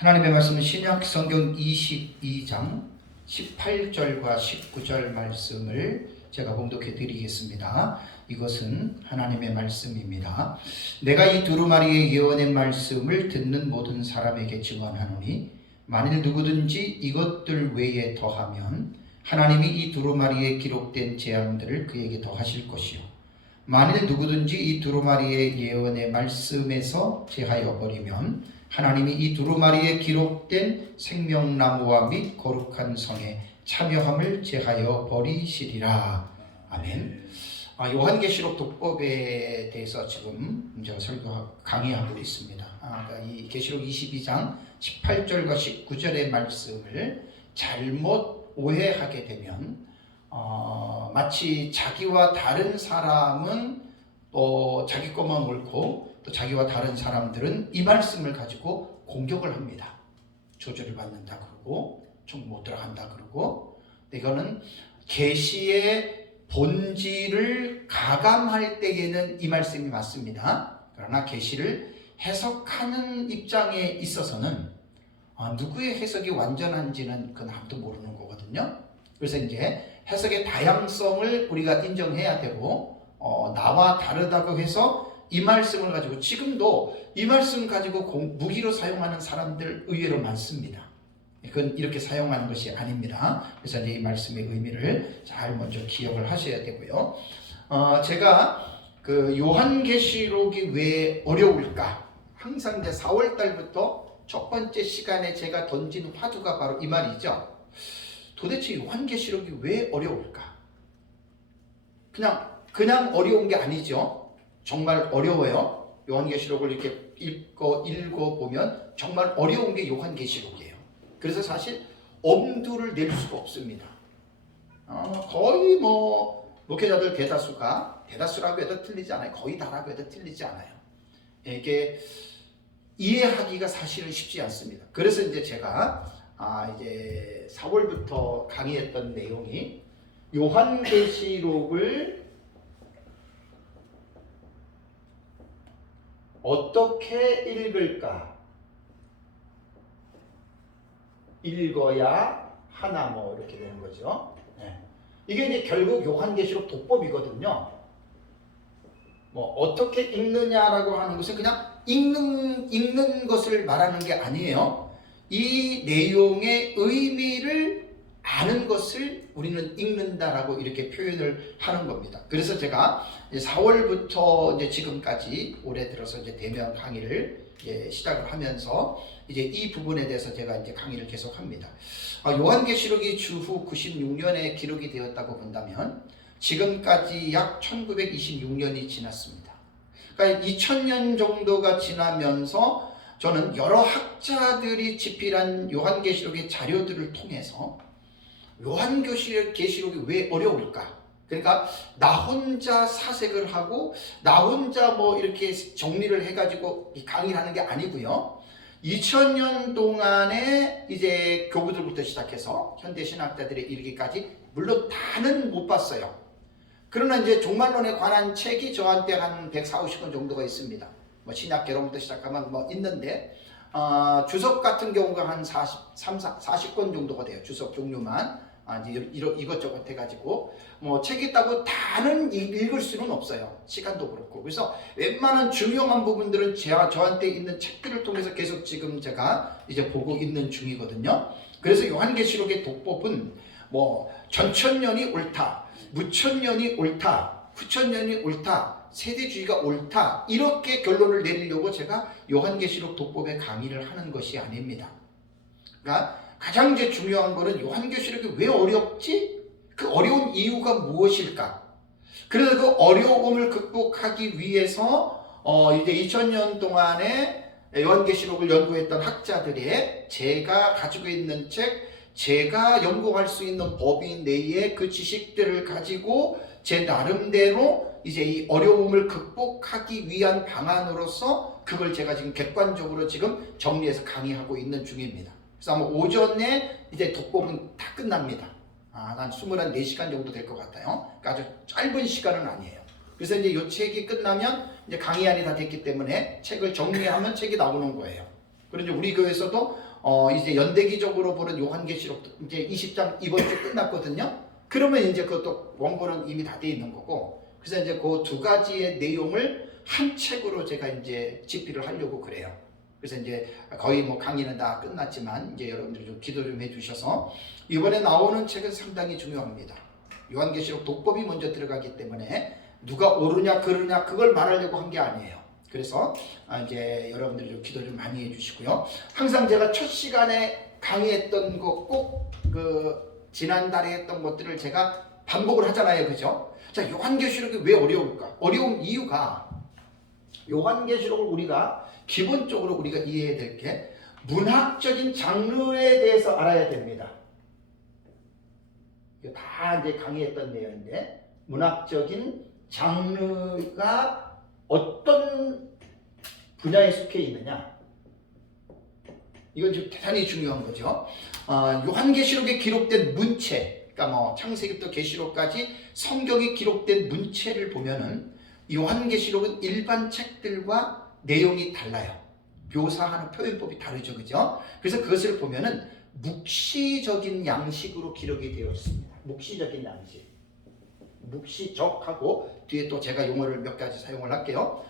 하나님의 말씀은 신약 성경 22장 18절과 19절 말씀을 제가 봉독해 드리겠습니다. 이것은 하나님의 말씀입니다. 내가 이 두루마리의 예언의 말씀을 듣는 모든 사람에게 증언하노니 만일 누구든지 이것들 외에 더하면 하나님이 이 두루마리에 기록된 재앙들을 그에게 더하실 것이요 만일 누구든지 이 두루마리의 예언의 말씀에서 제하여 버리면 하나님이 이 두루마리에 기록된 생명나무와 및 거룩한 성에 참여함을 제하여 버리시리라. 아멘. 요한계시록 독법에 대해서 지금 제가 강의하고 있습니다. 그러니까 이 계시록 22장 18절과 19절의 말씀을 잘못 오해하게 되면 마치 자기와 다른 사람은 또 자기 것만 옳고 또 자기와 다른 사람들은 이 말씀을 가지고 공격을 합니다. 저주를 받는다 그러고 총 못 들어간다 그러고. 이거는 계시의 본질을 가감할 때에는 이 말씀이 맞습니다. 그러나 계시를 해석하는 입장에 있어서는 누구의 해석이 완전한지는 그건 아무도 모르는 거거든요. 그래서 이제 해석의 다양성을 우리가 인정해야 되고 나와 다르다고 해서 이 말씀을 가지고 지금도 이 말씀 가지고 무기로 사용하는 사람들 의외로 많습니다. 그건 이렇게 사용하는 것이 아닙니다. 그래서 이제 이 말씀의 의미를 잘 먼저 기억을 하셔야 되고요. 제가 그 요한계시록이 왜 어려울까? 항상 이제 4월 달부터 첫 번째 시간에 제가 던진 화두가 바로 이 말이죠. 도대체 요한계시록이 왜 어려울까? 그냥 어려운 게 아니죠. 정말 어려워요. 요한계시록을 이렇게 읽어보면 정말 어려운 게 요한계시록이에요. 그래서 사실 엄두를 낼 수가 없습니다. 거의 목회자들 대다수라고 해도 틀리지 않아요. 거의 다라고 해도 틀리지 않아요. 이게 이해하기가 사실은 쉽지 않습니다. 그래서 이제 제가 이제 4월부터 강의했던 내용이 요한계시록을 어떻게 읽을까? 읽어야 하나 이렇게 되는 거죠. 이게 이제 결국 요한계시록 독법이거든요. 어떻게 읽느냐라고 하는 것은 그냥 읽는 것을 말하는 게 아니에요. 이 내용의 의미를 아는 것을 우리는 읽는다라고 이렇게 표현을 하는 겁니다. 그래서 제가 4월부터 이제 지금까지 올해 들어서 이제 대면 강의를 시작을 하면서 이제 이 부분에 대해서 제가 이제 강의를 계속합니다. 요한계시록이 주후 96년에 기록이 되었다고 본다면 지금까지 약 1926년이 지났습니다. 그러니까 2000년 정도가 지나면서 저는 여러 학자들이 집필한 요한계시록의 자료들을 통해서 요한계시록이 왜 어려울까? 그러니까 나 혼자 사색을 하고 나 혼자 이렇게 정리를 해가지고 강의를 하는 게 아니고요. 2000년 동안에 이제 교부들부터 시작해서 현대 신학자들에 이르기까지 물론 다는 못 봤어요. 그러나 이제 종말론에 관한 책이 저한테 한 140~150권 정도가 있습니다. 신약 개론부터 시작하면 있는데 주석 같은 경우가 한 40권 정도가 돼요. 주석 종류만. 이제 이것저것 해가지고 책 있다고 다는 읽을 수는 없어요. 시간도 그렇고. 그래서 웬만한 중요한 부분들은 저한테 있는 책들을 통해서 계속 지금 제가 이제 보고 있는 중이거든요. 그래서 요한계시록의 독법은 전천년이 옳다, 무천년이 옳다, 후천년이 옳다, 세대주의가 옳다, 이렇게 결론을 내리려고 제가 요한계시록 독법의 강의를 하는 것이 아닙니다. 그러니까 가장 이제 중요한 거는 요한계시록이 왜 어렵지? 그 어려운 이유가 무엇일까? 그래서 그 어려움을 극복하기 위해서 이제 2000년 동안에 요한계시록을 연구했던 학자들의 제가 가지고 있는 책, 제가 연구할 수 있는 법인 내에 그 지식들을 가지고 제 나름대로 이제 이 어려움을 극복하기 위한 방안으로서 그걸 제가 지금 객관적으로 지금 정리해서 강의하고 있는 중입니다. 그래서 아마 오전에 이제 독법은 다 끝납니다. 한 24시간 정도 될 것 같아요. 그러니까 아주 짧은 시간은 아니에요. 그래서 이제 이 책이 끝나면 이제 강의안이 다 됐기 때문에 책을 정리하면 책이 나오는 거예요. 그런데 우리 교회에서도 이제 연대기적으로 보는 요한계시록 이제 20장 이번 주 끝났거든요. 그러면 이제 그것도 원고는 이미 다 돼 있는 거고, 그래서 이제 그 두 가지의 내용을 한 책으로 제가 이제 집필을 하려고 그래요. 그래서 이제 거의 뭐 강의는 다 끝났지만 이제 여러분들이 좀 기도 좀 해주셔서 이번에 나오는 책은 상당히 중요합니다. 요한계시록 독법이 먼저 들어가기 때문에 누가 옳으냐 그르냐 그걸 말하려고 한 게 아니에요. 그래서 이제 여러분들이 좀 기도 좀 많이 해주시고요. 항상 제가 첫 시간에 강의했던 거 꼭 지난달에 했던 것들을 제가 반복을 하잖아요, 그죠? 자, 요한계시록이 왜 어려울까? 어려운 이유가 요한계시록을 우리가 기본적으로 우리가 이해해야 될 게 문학적인 장르에 대해서 알아야 됩니다. 이거 다 이제 강의했던 내용인데 문학적인 장르가 어떤 분야에 속해 있느냐, 이건 좀 대단히 중요한 거죠. 요한계시록에 기록된 문체, 그러니까 뭐 창세기부터 계시록까지 성경에 기록된 문체를 보면은 요한계시록은 일반 책들과 내용이 달라요. 묘사하는 표현법이 다르죠, 그죠? 그래서 그것을 보면은 묵시적인 양식으로 기록이 되어 있습니다. 묵시적인 양식, 묵시적하고 뒤에 또 제가 용어를 몇 가지 사용을 할게요.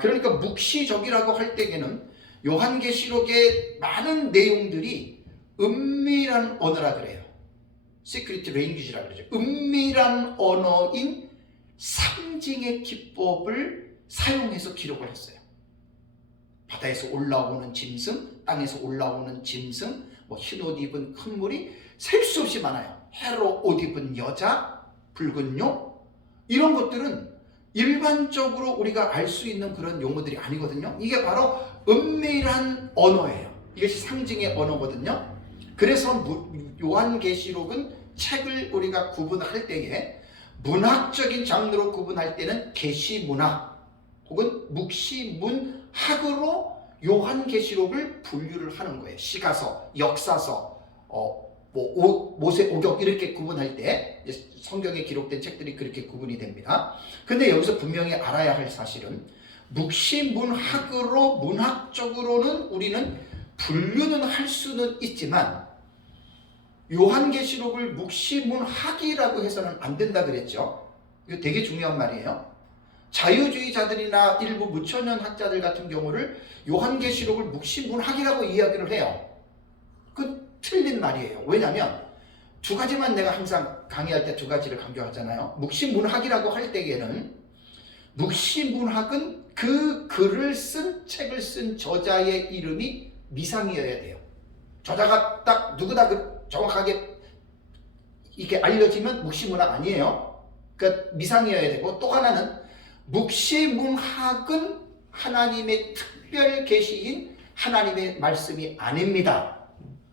그러니까 묵시적이라고 할 때에는 요한계시록의 많은 내용들이 은밀한 언어라 그래요. 시크릿 랭귀지라 그러죠. 은밀한 언어인 상징의 기법을 사용해서 기록을 했어요. 바다에서 올라오는 짐승, 땅에서 올라오는 짐승, 뭐 흰옷 입은 큰 물이 셀 수 없이 많아요. 해로 옷 입은 여자, 붉은 용, 이런 것들은 일반적으로 우리가 알 수 있는 그런 용어들이 아니거든요. 이게 바로 은밀한 언어예요. 이것이 상징의 언어거든요. 그래서 요한계시록은 책을 우리가 구분할 때에 문학적인 장르로 구분할 때는 계시문학 혹은 묵시문학으로 요한계시록을 분류를 하는 거예요. 시가서, 역사서, 모세오경 이렇게 구분할 때 성경에 기록된 책들이 그렇게 구분이 됩니다. 근데 여기서 분명히 알아야 할 사실은 묵시문학으로 문학적으로는 우리는 분류는 할 수는 있지만 요한계시록을 묵시문학이라고 해서는 안 된다 그랬죠. 이거 되게 중요한 말이에요. 자유주의자들이나 일부 무천연 학자들 같은 경우를 요한계시록을 묵시문학이라고 이야기를 해요. 그 틀린 말이에요. 왜냐하면 두 가지만 내가 항상 강의할 때 두 가지를 강조하잖아요. 묵시문학이라고 할 때에는 묵시문학은 그 글을 쓴 책을 쓴 저자의 이름이 미상이어야 돼요. 저자가 딱 누구다 정확하게 이렇게 알려지면 묵시문학 아니에요. 그러니까 미상이어야 되고, 또 하나는 묵시문학은 하나님의 특별 계시인 하나님의 말씀이 아닙니다.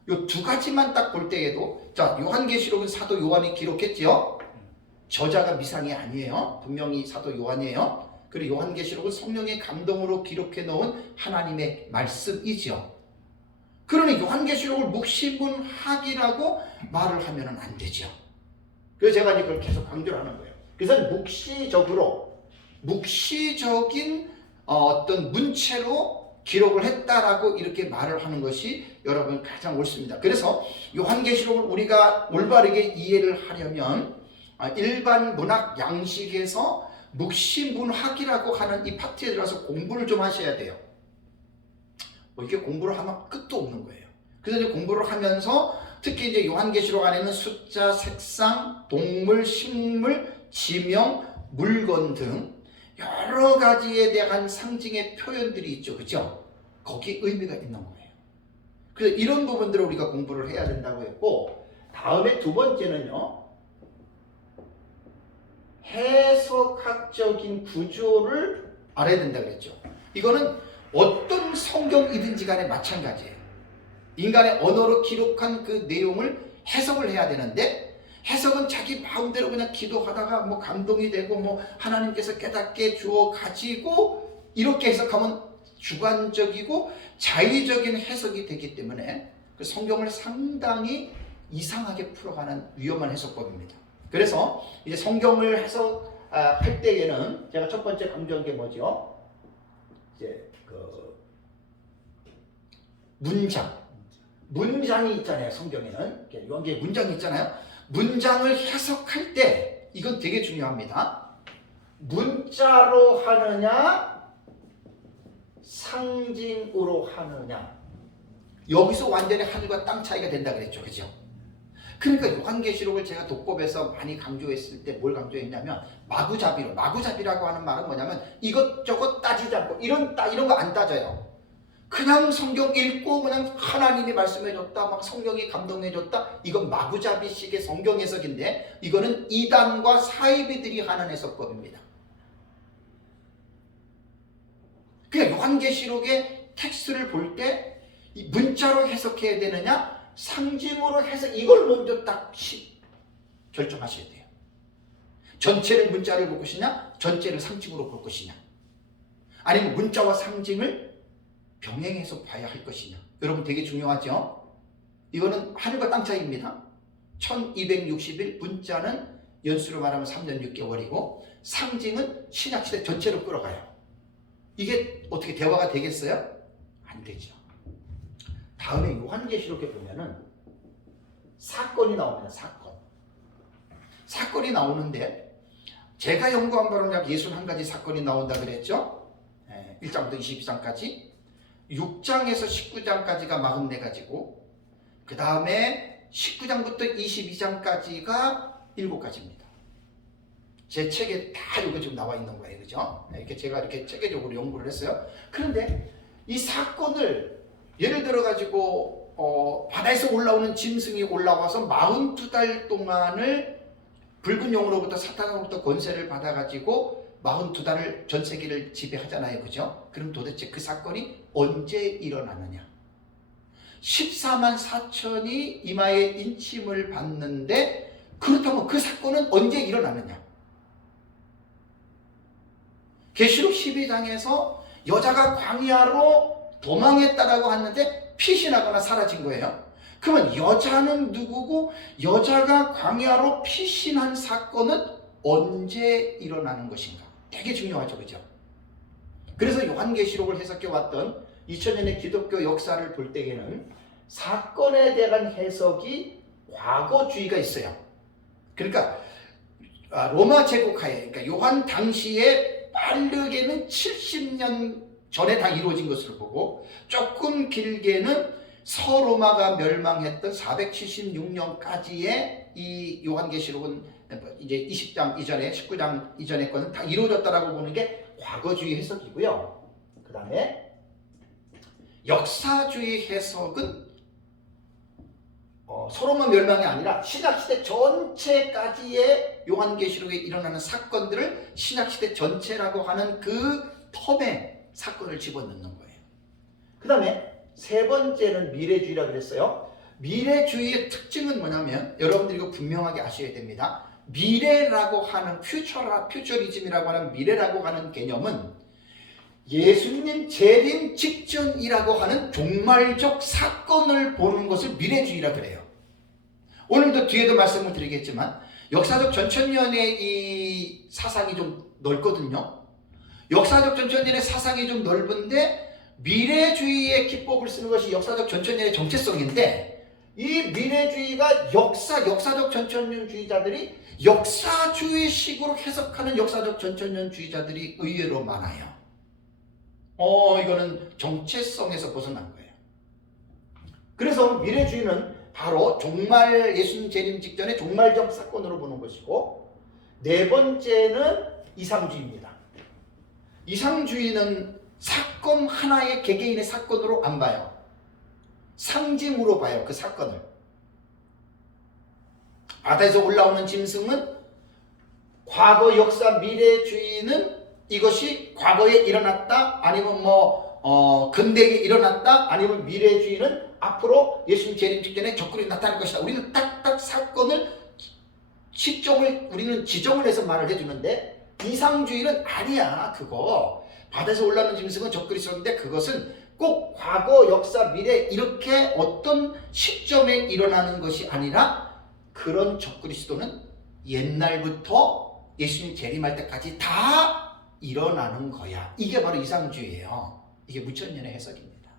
요 두 가지만 딱 볼 때에도, 자, 요한계시록은 사도 요한이 기록했죠. 저자가 미상이 아니에요. 분명히 사도 요한이에요. 그리고 요한계시록은 성령의 감동으로 기록해 놓은 하나님의 말씀이죠. 그러니 요한계시록을 묵시문학이라고 말을 하면 안 되죠. 그래서 제가 이제 그걸 계속 강조를 하는 거예요. 그래서 묵시적인 어떤 문체로 기록을 했다라고 이렇게 말을 하는 것이 여러분 가장 옳습니다. 그래서 요한계시록을 우리가 올바르게 이해를 하려면 일반 문학 양식에서 묵시문학이라고 하는 이 파트에 들어가서 공부를 좀 하셔야 돼요. 이렇게 공부를 하면 끝도 없는 거예요. 그래서 이제 공부를 하면서 특히 이제 요한계시록 안에는 숫자, 색상, 동물, 식물, 지명, 물건 등 여러 가지에 대한 상징의 표현들이 있죠. 그죠? 거기에 의미가 있는 거예요. 그래서 이런 부분들을 우리가 공부를 해야 된다고 했고, 다음에 두 번째는요, 해석학적인 구조를 알아야 된다고 그랬죠. 이거는 어떤 성경이든지 간에 마찬가지예요. 인간의 언어로 기록한 그 내용을 해석을 해야 되는데, 해석은 자기 마음대로 그냥 기도하다가 뭐 감동이 되고 뭐 하나님께서 깨닫게 주어 가지고 이렇게 해석하면 주관적이고 자의적인 해석이 되기 때문에 그 성경을 상당히 이상하게 풀어가는 위험한 해석법입니다. 그래서 이제 성경을 해석할 때에는 제가 첫 번째 강조한 게 뭐죠? 이제 문장이 있잖아요. 성경에는 여기에 문장이 있잖아요. 문장을 해석할 때 이건 되게 중요합니다. 문자로 하느냐 상징으로 하느냐, 여기서 완전히 하늘과 땅 차이가 된다 그랬죠. 그죠? 그러니까 요한계시록을 제가 독법에서 많이 강조했을 때 뭘 강조했냐면 마구잡이라고 하는 말은 뭐냐면 이것저것 따지지 않고 이런 거 안 따져요. 그냥 성경 읽고 그냥 하나님이 말씀해줬다, 막 성령이 감동해줬다, 이건 마구잡이식의 성경 해석인데 이거는 이단과 사이비들이 하는 해석법입니다. 그러니까 요한계시록의 텍스트를 볼 때 문자로 해석해야 되느냐 상징으로 해서 이걸 먼저 딱 결정하셔야 돼요. 전체를 문자를 볼 것이냐 전체를 상징으로 볼 것이냐, 아니면 문자와 상징을 병행해서 봐야 할 것이냐. 여러분 되게 중요하죠. 이거는 하늘과 땅 차이입니다. 1260일, 문자는 연수로 말하면 3년 6개월이고 상징은 신약시대 전체로 끌어가요. 이게 어떻게 대화가 되겠어요? 안 되죠. 다음에 요한계시록에 보면은 사건이 나옵니다. 사건이 나오는데 제가 연구한 바로는 약 61가지 사건이 나온다 그랬죠. 1장부터 22장까지, 6장에서 19장까지가 44가지고 그 다음에 19장부터 22장까지가 7가지입니다. 제 책에 다 이거 지금 나와 있는 거예요. 그죠? 이렇게 제가 이렇게 체계적으로 연구를 했어요. 그런데 이 사건을 예를 들어 가지고 바다에서 올라오는 짐승이 올라와서 42달 동안을 붉은 용으로부터 사탄으로부터 권세를 받아 가지고 42달을 전 세계를 지배하잖아요. 그죠? 그럼 도대체 그 사건이 언제 일어나느냐? 14만 4천이 이마에 인침을 받는데 그렇다면 그 사건은 언제 일어나느냐? 계시록 12장에서 여자가 광야로 도망했다라고 하는데 빛이 나거나 사라진 거예요. 그러면 여자는 누구고 여자가 광야로 빛이 난 사건은 언제 일어나는 것인가? 되게 중요하죠. 그죠? 그래서 요한계시록을 해석해 왔던 2000년의 기독교 역사를 볼 때에는 사건에 대한 해석이 과거주의가 있어요. 그러니까 로마 제국하에, 그러니까 요한 당시에 빠르게는 70년 전에 다 이루어진 것으로 보고 조금 길게는 서로마가 멸망했던 476년까지의 이 요한계시록은 이제 20장 이전에 19장 이전의 거는 다 이루어졌다라고 보는 게 과거주의 해석이고요. 그 다음에 역사주의 해석은 서로마 멸망이 아니라 신약시대 전체까지의 요한계시록에 일어나는 사건들을 신약시대 전체라고 하는 그 텀에 사건을 집어넣는 거예요. 그 다음에 세 번째는 미래주의라고 그랬어요. 미래주의의 특징은 뭐냐면 여러분들이 이거 분명하게 아셔야 됩니다. 미래라고 하는 퓨처리즘이라고 하는 미래라고 하는 개념은 예수님 재림 직전이라고 하는 종말적 사건을 보는 것을 미래주의라 그래요. 오늘도 뒤에도 말씀을 드리겠지만 역사적 전천년의 이 사상이 좀 넓거든요. 역사적 전천년의 사상이 좀 넓은데 미래주의의 기법을 쓰는 것이 역사적 전천년의 정체성인데 이 미래주의가 역사적 전천년주의자들이 역사주의식으로 해석하는 역사적 전천년주의자들이 의외로 많아요. 이거는 정체성에서 벗어난 거예요. 그래서 미래주의는 바로 예수님 재림 직전의 종말적 사건으로 보는 것이고, 네 번째는 이상주의입니다. 이상주의는 사건 하나의 개개인의 사건으로 안 봐요. 상징으로 봐요. 그 사건을. 바다에서 올라오는 짐승은 과거 역사 미래주의는 이것이 과거에 일어났다, 아니면 근대에 일어났다, 아니면 미래주의는 앞으로 예수님 재림 직전에 적그리 나타날 것이다. 우리는 딱딱 사건을 우리는 지정을 해서 말을 해주는데, 이상주의는 아니야. 그거 바다에서 올라오는 짐승은 적그리스도인데 그것은 꼭 과거 역사 미래 이렇게 어떤 시점에 일어나는 것이 아니라 그런 적그리스도는 옛날부터 예수님 재림할 때까지 다 일어나는 거야. 이게 바로 이상주의예요. 이게 무천년의 해석입니다.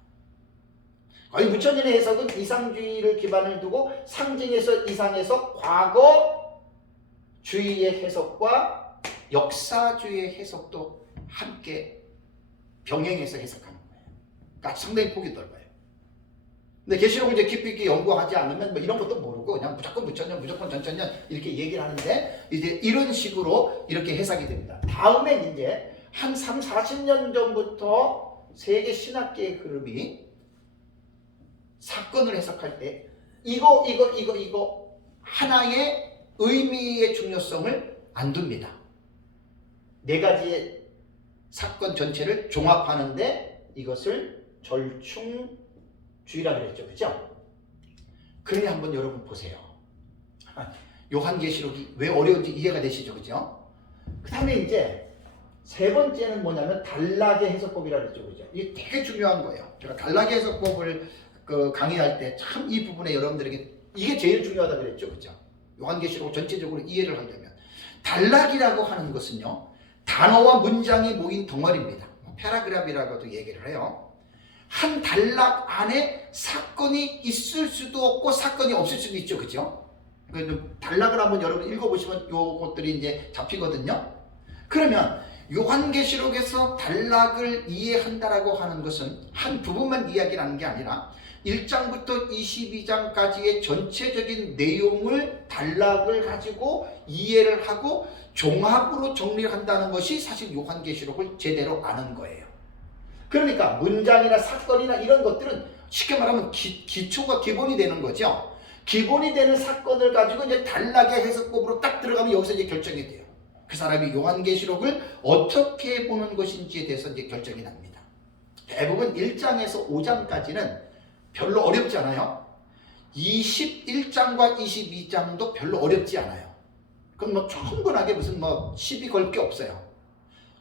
거의 무천년의 해석은 이상주의를 기반을 두고 상징에서 이상에서 과거주의의 해석과 역사주의의 해석도 함께 병행해서 해석하는 거예요. 그러니까 상당히 폭이 넓어요. 근데 계시록을 이제 깊이 있게 연구하지 않으면 뭐 이런 것도 모르고 그냥 무조건 무천년, 무조건 전천년 이렇게 얘기를 하는데 이제 이런 식으로 이렇게 해석이 됩니다. 다음에 이제 한 3, 40년 전부터 세계 신학계의 흐름이 사건을 해석할 때 이거 하나의 의미의 중요성을 안 둡니다. 네 가지의 사건 전체를 종합하는데 이것을 절충주의라 그랬죠. 그죠? 그러니 한번 여러분 보세요. 요한계시록이 왜 어려운지 이해가 되시죠. 그죠? 그 다음에 이제 세 번째는 뭐냐면 단락의 해석법이라 그랬죠. 그죠? 이게 되게 중요한 거예요. 제가 단락의 해석법을 강의할 때 참 이 부분에 여러분들에게 이게 제일 중요하다 그랬죠. 그죠? 요한계시록 전체적으로 이해를 하려면 단락이라고 하는 것은요. 단어와 문장이 모인 덩어리입니다. 패러그래프라고도 얘기를 해요. 한 단락 안에 사건이 있을 수도 없고 사건이 없을 수도 있죠. 그죠? 단락을 한번 여러분 읽어보시면 요것들이 이제 잡히거든요. 그러면 요한계시록에서 단락을 이해한다라고 하는 것은 한 부분만 이야기하는 게 아니라 1장부터 22장까지의 전체적인 내용을 단락을 가지고 이해를 하고 종합으로 정리를 한다는 것이 사실 요한계시록을 제대로 아는 거예요. 그러니까 문장이나 사건이나 이런 것들은 쉽게 말하면 기초가 기본이 되는 거죠. 기본이 되는 사건을 가지고 이제 단락의 해석법으로 딱 들어가면 여기서 이제 결정이 돼요. 그 사람이 요한계시록을 어떻게 보는 것인지에 대해서 이제 결정이 납니다. 대부분 1장에서 5장까지는 별로 어렵지 않아요. 21장과 22장도 별로 어렵지 않아요. 그럼 뭐 충분하게 무슨 뭐 시비 걸 게 없어요.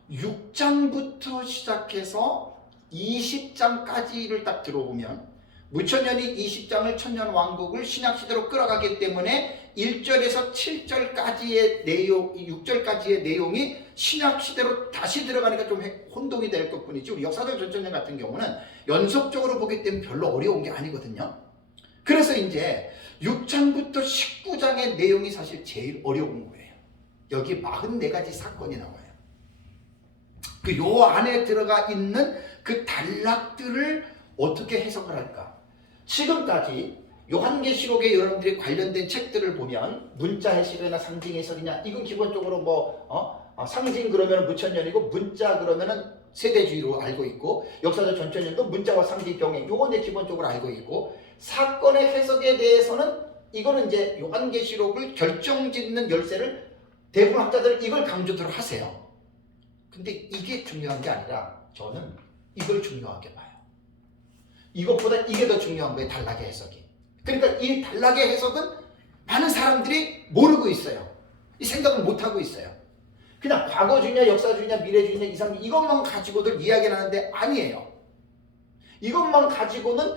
6장부터 시작해서 20장까지를 딱 들어보면 무천년이 20장을 천년왕국을 신약시대로 끌어가기 때문에 1절에서 7절까지의 내용, 6절까지의 내용이 신약시대로 다시 들어가니까 좀 혼동이 될 것뿐이지 우리 역사적 전천년 같은 경우는 연속적으로 보기 때문에 별로 어려운 게 아니거든요. 그래서 이제 6장부터 19장의 내용이 사실 제일 어려운 거예요. 여기 44가지 사건이 나와요. 요 안에 들어가 있는 그 단락들을 어떻게 해석을 할까? 지금까지 요한계시록에 여러분들이 관련된 책들을 보면 문자 해석이나 상징 해석이냐 이건 기본적으로 상징 그러면 무천년이고 문자 그러면은 세대주의로 알고 있고 역사적 전천년도 문자와 상징 병행 요건 이제 기본적으로 알고 있고 사건의 해석에 대해서는 이거는 이제 요한계시록을 결정짓는 열쇠를 대부분 학자들은 이걸 강조들 하세요. 근데 이게 중요한 게 아니라 저는 이걸 중요하게 봐요. 이것보다 이게 더 중요한 거예요. 단락의 해석이. 그러니까 이 단락의 해석은 많은 사람들이 모르고 있어요. 이 생각을 못하고 있어요. 그냥 과거주의냐 역사주의냐 미래주의냐 이상주의 이것만 가지고들 이야기를 하는데 아니에요. 이것만 가지고는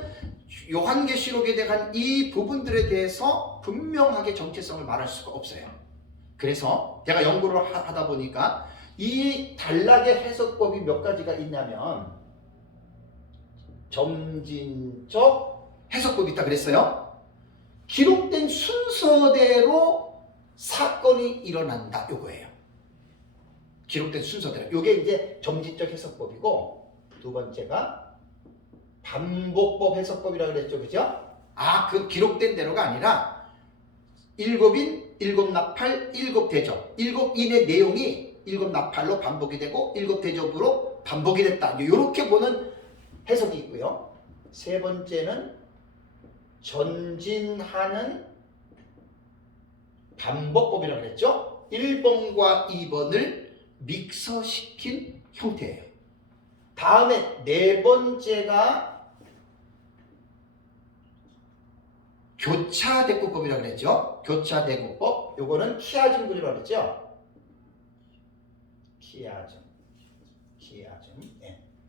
요한계시록에 대한 이 부분들에 대해서 분명하게 정체성을 말할 수가 없어요. 그래서 제가 연구를 하다 보니까 이 단락의 해석법이 몇 가지가 있냐면 점진적 해석법이 있다 그랬어요. 기록된 순서대로 사건이 일어난다 요거예요. 기록된 순서대로. 요게 이제 점진적 해석법이고 두 번째가 반복법 해석법이라고 그랬죠. 그죠? 그 기록된 대로가 아니라 일곱인, 일곱나팔, 일곱대접. 일곱인의 내용이 일곱나팔로 반복이 되고 일곱대접으로 반복이 됐다. 이렇게 보는 해석이 있고요. 세 번째는 전진하는 반복법이라고 그랬죠. 1번과 2번을 믹서시킨 형태예요. 다음에 네 번째가 교차대구법이라고 그랬죠. 교차대구법. 요거는 키아즘 구조라고 그랬죠.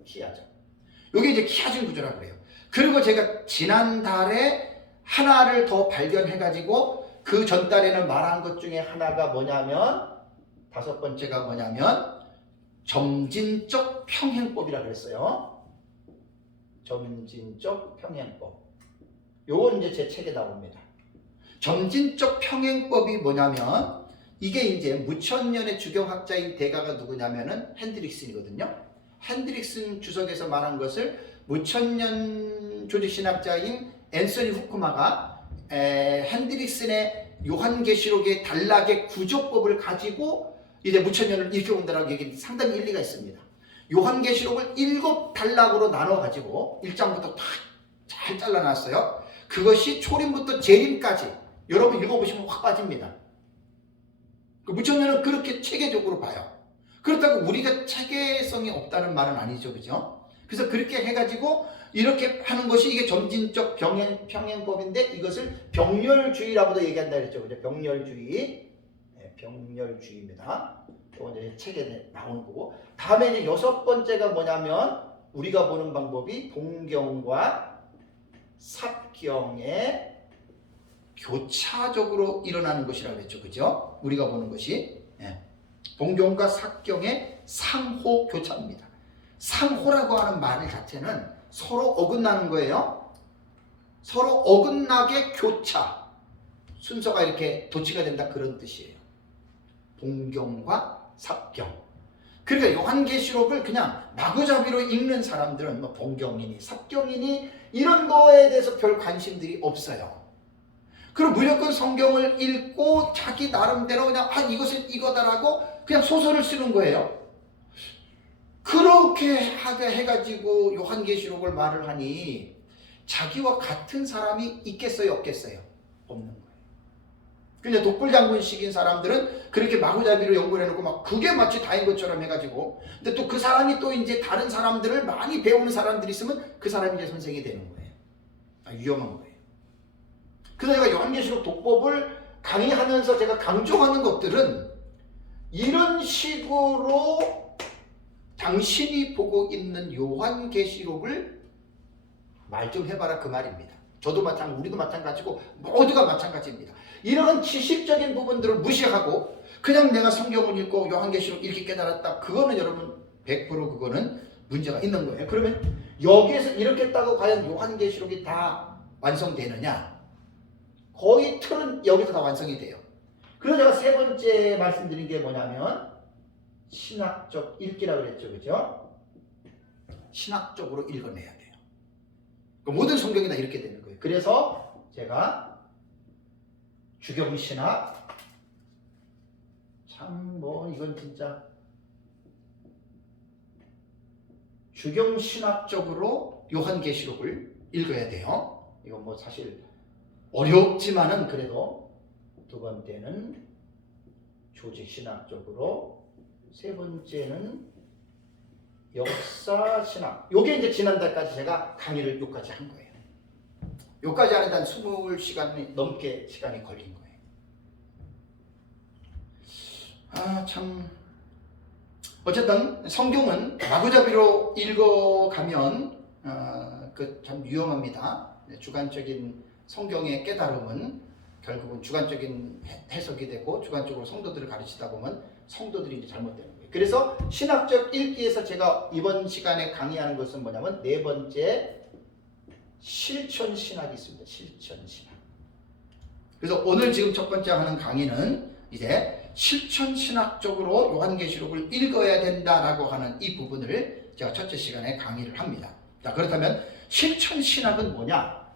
키아즘. 요게 이제 키아즘 구조라고 그래요. 그리고 제가 지난달에 하나를 더 발견해가지고 그 전달에는 말한 것 중에 하나가 뭐냐면 다섯 번째가 뭐냐면 점진적 평행법이라고 그랬어요. 점진적 평행법. 요건 이제 제 책에 나옵니다. 점진적 평행법이 뭐냐면 이게 이제 무천년의 주경학자인 대가가 누구냐면은 핸드릭슨이거든요. 핸드릭슨 주석에서 말한 것을 무천년 조직신학자인 앤서니 후크마가 핸드릭슨의 요한계시록의 단락의 구조법을 가지고 이제 무천년을 일깨운다라고 얘기는 상당히 일리가 있습니다. 요한계시록을 7단락으로 나눠 가지고 1장부터 잘 잘라놨어요. 그것이 초림부터 재림까지 여러분 읽어보시면 확 빠집니다. 무천년은 그렇게 체계적으로 봐요. 그렇다고 우리가 체계성이 없다는 말은 아니죠, 그죠? 그래서 그렇게 해가지고 이렇게 하는 것이 이게 점진적 평행법인데 이것을 병렬주의라고도 얘기한다 그랬죠, 그죠? 병렬주의, 네, 병렬주의입니다. 이거 이제 책에 나오는 거고. 다음에 이제 6번째가 뭐냐면 우리가 보는 방법이 동경과 삽경의 교차적으로 일어나는 것이라고 그랬죠, 그죠? 우리가 보는 것이 동경과 삽경의 상호 교차입니다. 상호라고 하는 말 자체는 서로 어긋나는 거예요. 서로 어긋나게 교차, 순서가 이렇게 도치가 된다 그런 뜻이에요. 동경과 삽경. 그러니까 요한계시록을 그냥 마구잡이로 읽는 사람들은 뭐 동경이니 삽경이니 이런 거에 대해서 별 관심들이 없어요. 그럼 무조건 성경을 읽고 자기 나름대로 그냥 이것은 이거다라고 그냥 소설을 쓰는 거예요. 그렇게 하게 해가지고 요한계시록을 말을 하니 자기와 같은 사람이 있겠어요, 없겠어요? 없는 거예요. 근데 독불장군식인 사람들은 그렇게 마구잡이로 연구를 해놓고 막 그게 마치 다인 것처럼 해가지고, 근데 또 그 사람이 또 이제 다른 사람들을 많이 배우는 사람들이 있으면 그 사람이 이제 선생이 되는 거예요. 위험한 거예요. 그래서 제가 요한계시록 독법을 강의하면서 제가 강조하는 것들은 이런 식으로 당신이 보고 있는 요한계시록을 말 좀 해봐라 그 말입니다. 저도 마찬가지고 우리도 마찬가지고 모두가 마찬가지입니다. 이런 지식적인 부분들을 무시하고 그냥 내가 성경을 읽고 요한계시록 이렇게 깨달았다. 그거는 여러분 100% 그거는 문제가 있는 거예요. 그러면 여기에서 이렇게 했다고 과연 요한계시록이 다 완성되느냐? 거의 틀은 여기서 다 완성이 돼요. 그래서 제가 세 번째 말씀드린 게 뭐냐면 신학적 읽기라고 그랬죠, 그죠? 신학적으로 읽어내야 돼요. 모든 성경이 다 이렇게 되는 거예요. 그래서 제가 주경신학, 참 뭐 이건 진짜 주경신학적으로 요한계시록을 읽어야 돼요. 이건 뭐 사실 어렵지만은 그래도 두 번째는 조직신학적으로, 세 번째는 역사신학. 요게 이제 지난달까지 제가 강의를 요까지 한 거예요. 요까지 하는데 한 20시간이 넘게 시간이 걸린 거예요. 참 어쨌든 성경은 마구잡이로 읽어가면 그 참 위험합니다. 주관적인 성경의 깨달음은 결국은 주관적인 해석이 되고 주관적으로 성도들을 가르치다 보면 성도들이 이제 잘못되는 거예요. 그래서 신학적 읽기에서 제가 이번 시간에 강의하는 것은 뭐냐면 네 번째 실천신학이 있습니다. 실천신학. 그래서 오늘 지금 첫 번째 하는 강의는 이제 실천신학적으로 요한계시록을 읽어야 된다라고 하는 이 부분을 제가 첫째 시간에 강의를 합니다. 자, 그렇다면 실천신학은 뭐냐?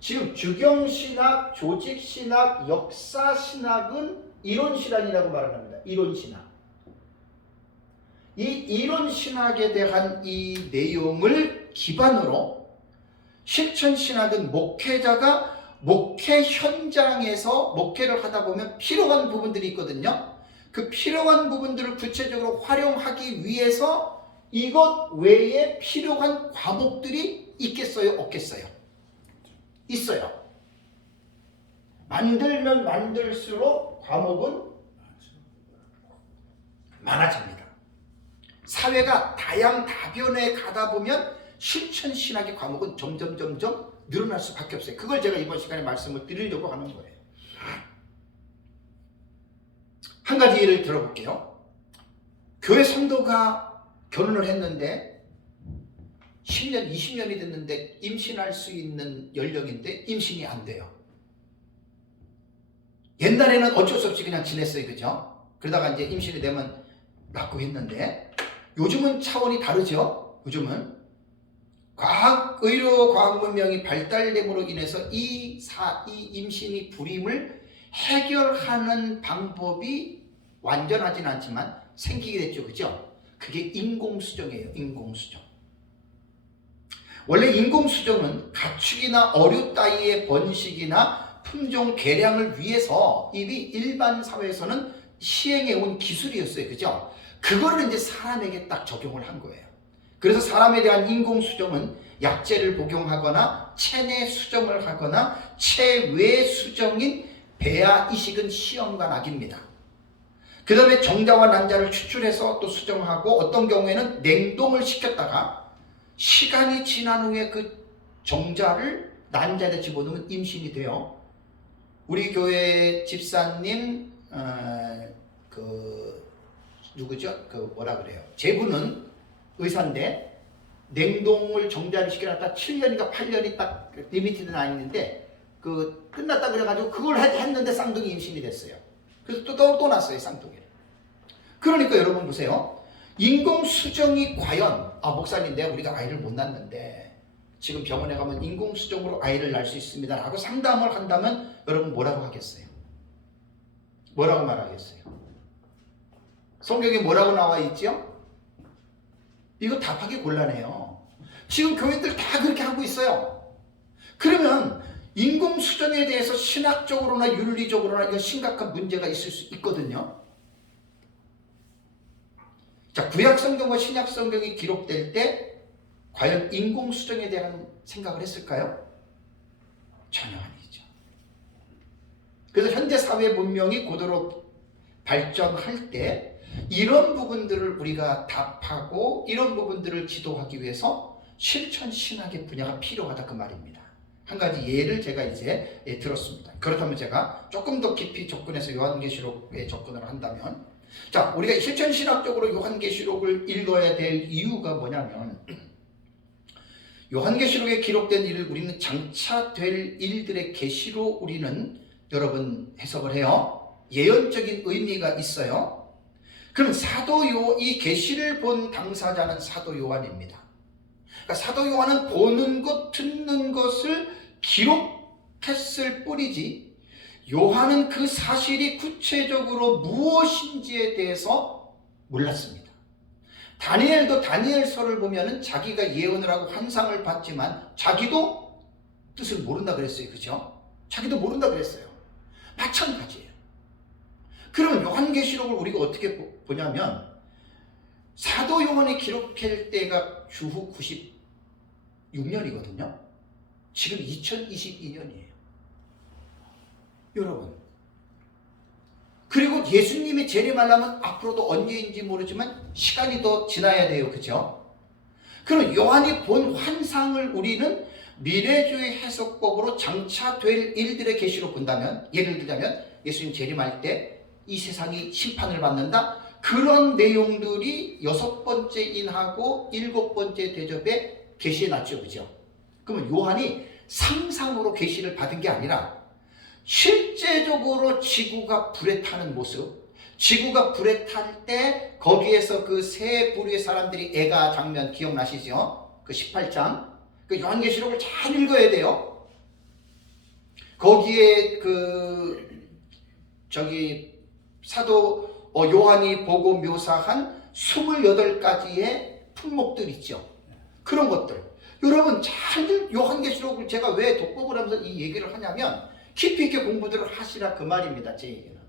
지금 주경신학, 조직신학, 역사신학은 이론신학이라고 말합니다. 이론신학. 이 이론신학에 대한 이 내용을 기반으로 실천신학은 목회자가 목회 현장에서 목회를 하다 보면 필요한 부분들이 있거든요. 그 필요한 부분들을 구체적으로 활용하기 위해서 이것 외에 필요한 과목들이 있겠어요? 없겠어요? 있어요. 만들면 만들수록 과목은 많아집니다. 사회가 다양다변에 가다 보면 실천신학의 과목은 점점 늘어날 수밖에 없어요. 그걸 제가 이번 시간에 말씀을 드리려고 하는 거예요. 한 가지 예를 들어볼게요. 교회 성도가 결혼을 했는데 10년, 20년이 됐는데 임신할 수 있는 연령인데 임신이 안 돼요. 옛날에는 어쩔 수 없이 그냥 지냈어요. 그죠? 그러다가 이제 임신이 되면 낳고 했는데 요즘은 차원이 다르죠? 요즘은 의료 과학 문명이 발달됨으로 인해서 이 임신이 불임을 해결하는 방법이 완전하진 않지만 생기게 됐죠. 그죠? 그게 인공수정이에요. 인공수정. 원래 인공수정은 가축이나 어류 따위의 번식이나 품종 개량을 위해서 이미 일반 사회에서는 시행해온 기술이었어요. 그죠? 그거를 이제 사람에게 딱 적용을 한 거예요. 그래서 사람에 대한 인공수정은 약제를 복용하거나 체내 수정을 하거나 체외 수정인 배아 이식은 시험과 낙입니다. 그 다음에 정자와 난자를 추출해서 또 수정하고 어떤 경우에는 냉동을 시켰다가 시간이 지난 후에 그 정자를 난자에다 집어넣으면 임신이 돼요. 우리 교회 집사님 누구죠? 뭐라 그래요? 제부는 의사인데 냉동을 정자를 시켜놨다 7년인가 8년이 딱 리미티드 나있는데 끝났다 그래가지고 그걸 했는데 쌍둥이 임신이 됐어요. 그래서 또 났어요. 쌍둥이를. 그러니까 여러분 보세요. 인공수정이 과연 목사님 내가 우리가 아이를 못 낳는데 지금 병원에 가면 인공수정으로 아이를 낳을 수 있습니다 라고 상담을 한다면 여러분 뭐라고 하겠어요? 뭐라고 말하겠어요? 성경에 뭐라고 나와 있죠? 이거 답하기 곤란해요. 지금 교회들 다 그렇게 하고 있어요. 그러면 인공수정에 대해서 신학적으로나 윤리적으로나 이건 심각한 문제가 있을 수 있거든요. 자, 구약성경과 신약성경이 기록될 때 과연 인공수정에 대한 생각을 했을까요? 전혀 아니죠. 그래서 현대 사회 문명이 고도로 발전할 때 이런 부분들을 우리가 답하고 이런 부분들을 지도하기 위해서 실천 신학의 분야가 필요하다 그 말입니다. 한 가지 예를 제가 이제 들었습니다. 그렇다면 제가 조금 더 깊이 접근해서 요한계시록에 접근을 한다면 자, 우리가 실천 신학적으로 요한계시록을 읽어야 될 이유가 뭐냐면 요한계시록에 기록된 일을 우리는 장차 될 일들의 계시로 우리는 여러분 해석을 해요. 예언적인 의미가 있어요. 그럼 이 계시를 본 당사자는 사도 요한입니다. 그러니까 사도 요한은 보는 것, 듣는 것을 기록했을 뿐이지 요한은 그 사실이 구체적으로 무엇인지에 대해서 몰랐습니다. 다니엘도 다니엘서를 보면은 자기가 예언을 하고 환상을 봤지만 자기도 뜻을 모른다 그랬어요. 그죠? 자기도 모른다 그랬어요. 마찬가지예요. 그러면 요한계시록을 우리가 어떻게 보냐면 사도 요한이 기록할 때가 주후 96년이거든요. 지금 2022년이에요. 여러분. 그리고 예수님이 재림하려면 앞으로도 언제인지 모르지만 시간이 더 지나야 돼요. 그죠? 그럼 요한이 본 환상을 우리는 미래주의 해석법으로 장차 될 일들의 계시로 본다면 예를 들자면 예수님 재림할 때 이 세상이 심판을 받는다. 그런 내용들이 6번째 인하고 7번째 대접에 계시해 놨죠. 그죠? 그러면 요한이 상상으로 계시를 받은 게 아니라 실제적으로 지구가 불에 타는 모습, 지구가 불에 탈 때 거기에서 그 세 부류의 사람들이 애가 장면 기억나시죠? 그 18장. 그 요한계시록을 잘 읽어야 돼요. 거기에 사도 요한이 보고 묘사한 28가지의 품목들 있죠. 그런 것들. 여러분 잘 요한계시록을 제가 왜 독법을 하면서 이 얘기를 하냐면 깊이 있게 공부들을 하시라 그 말입니다. 제 얘기는.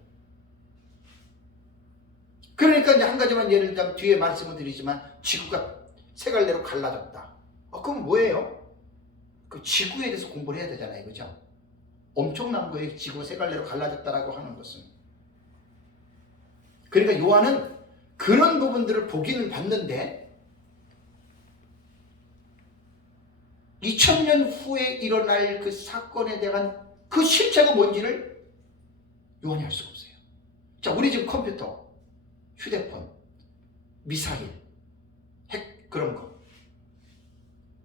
그러니까 이제 한 가지만 예를 들면 뒤에 말씀을 드리지만 지구가 세 갈래로 갈라졌다. 그럼 뭐예요? 그 지구에 대해서 공부를 해야 되잖아요. 그죠? 엄청난 거예요. 지구가 세 갈래로 갈라졌다라고 하는 것은. 그러니까 요한은 그런 부분들을 보기는 봤는데 2000년 후에 일어날 그 사건에 대한 그 실체가 뭔지를 요한이 알 수가 없어요. 자, 우리 지금 컴퓨터, 휴대폰, 미사일, 핵 그런 거.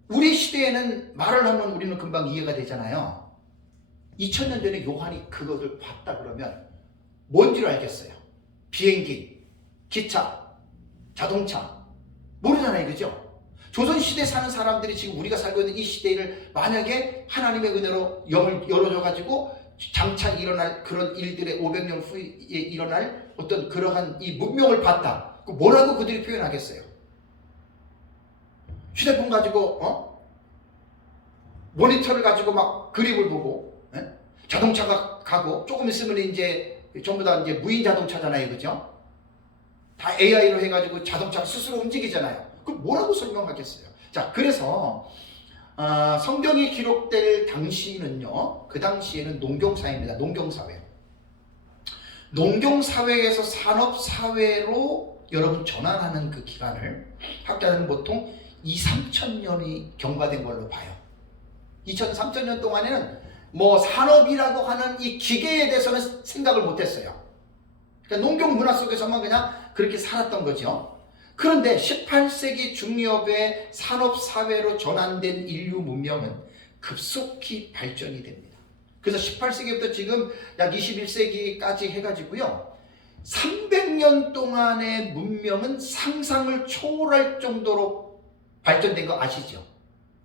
우리 시대에는 말을 하면 우리는 금방 이해가 되잖아요. 2000년 전에 요한이 그것을 봤다 그러면 뭔지를 알겠어요. 비행기, 기차, 자동차 모르잖아요. 그죠? 조선시대 사는 사람들이 지금 우리가 살고 있는 이 시대를 만약에 하나님의 은혜로 영을 열어줘가지고 장차 일어날 그런 일들의 500년 후에 일어날 어떤 그러한 이 문명을 봤다. 뭐라고 그들이 표현하겠어요? 휴대폰 가지고 모니터를 가지고 막 그림을 보고 자동차가 가고 조금 있으면 이제 전부 다 이제 무인 자동차잖아요. 그죠? 다 AI로 해가지고 자동차가 스스로 움직이잖아요. 그럼 뭐라고 설명하겠어요? 자, 그래서 성경이 기록될 당시는요, 그 당시에는 농경사회입니다. 농경사회. 농경사회에서 산업사회로 여러분 전환하는 그 기간을 학자들은 보통 2,3천 년이 경과된 걸로 봐요. 2,3천 동안에는 뭐 산업이라고 하는 이 기계에 대해서는 생각을 못했어요. 그러니까 농경 문화 속에서만 그냥 그렇게 살았던 거죠. 그런데 18세기 중엽에 산업사회로 전환된 인류 문명은 급속히 발전이 됩니다. 그래서 18세기부터 지금 약 21세기까지 해가지고요, 300년 동안의 문명은 상상을 초월할 정도로 발전된 거 아시죠?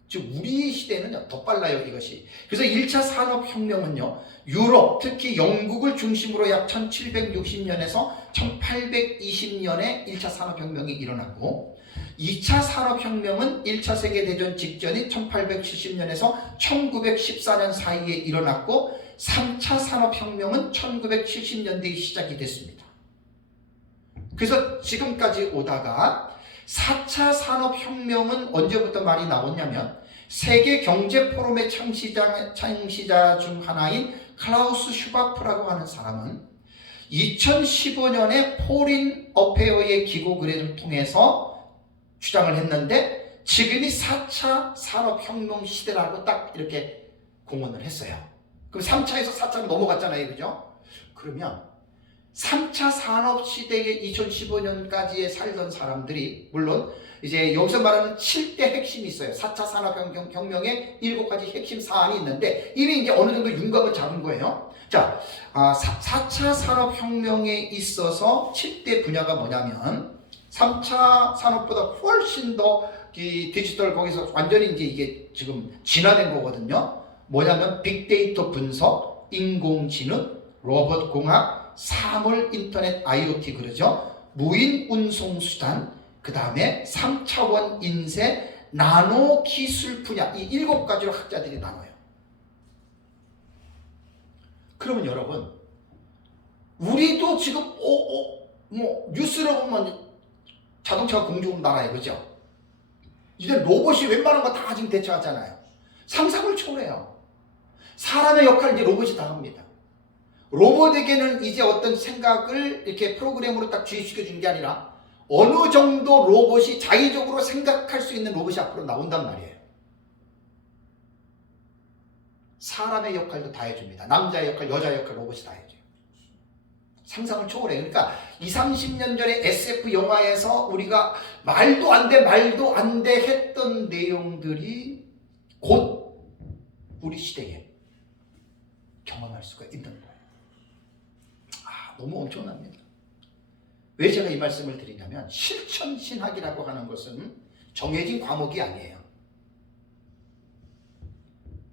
즉 우리 시대는 더 빨라요, 이것이. 그래서 1차 산업혁명은요, 유럽, 특히 영국을 중심으로 약 1760년에서 1820년에 1차 산업혁명이 일어났고, 2차 산업혁명은 1차 세계대전 직전인 1870년에서 1914년 사이에 일어났고, 3차 산업혁명은 1970년대에 시작이 됐습니다. 그래서 지금까지 오다가 4차 산업혁명은 언제부터 말이 나왔냐면, 세계경제포럼의 창시자 중 하나인 클라우스 슈바프라고 하는 사람은 2015년에 포린 어페어의 기고 의뢰를 통해서 주장을 했는데, 지금이 4차 산업혁명 시대라고 딱 이렇게 공언을 했어요. 그럼 3차에서 4차로 넘어갔잖아요. 그죠? 그러면 3차 산업시대에 2015년까지에 살던 사람들이, 물론 이제 여기서 말하는 7대 핵심이 있어요. 4차 산업혁명의 7가지 핵심 사안이 있는데 이미 이제 어느 정도 윤곽을 잡은 거예요. 자, 4차 산업혁명에 있어서 7대 분야가 뭐냐면, 3차 산업보다 훨씬 더 이 디지털 거기서 완전히 이제 이게 지금 진화된 거거든요. 뭐냐면 빅데이터 분석, 인공지능, 로봇공학, 사물 인터넷 IoT 그러죠. 무인 운송 수단, 그 다음에 3차원 인쇄, 나노 기술 분야, 이 7가지로 학자들이 나눠요. 그러면 여러분, 우리도 지금 뭐 뉴스를 보면 자동차가 공중으로 날아요. 그죠? 이제 로봇이 웬만한 거 다 지금 대처하잖아요. 상상을 초월해요. 사람의 역할을 이제 로봇이 다 합니다. 로봇에게는 이제 어떤 생각을 이렇게 프로그램으로 딱 주입시켜 주는 게 아니라 어느 정도 로봇이 자의적으로 생각할 수 있는 로봇이 앞으로 나온단 말이에요. 사람의 역할도 다 해줍니다. 남자의 역할, 여자의 역할 로봇이 다 해줘요. 상상을 초월해요. 그러니까 20, 30년 전에 SF 영화에서 우리가 말도 안 돼 했던 내용들이 곧 우리 시대에 경험할 수가 있는 거예요. 너무 엄청납니다. 왜 제가 이 말씀을 드리냐면, 실천신학이라고 하는 것은 정해진 과목이 아니에요.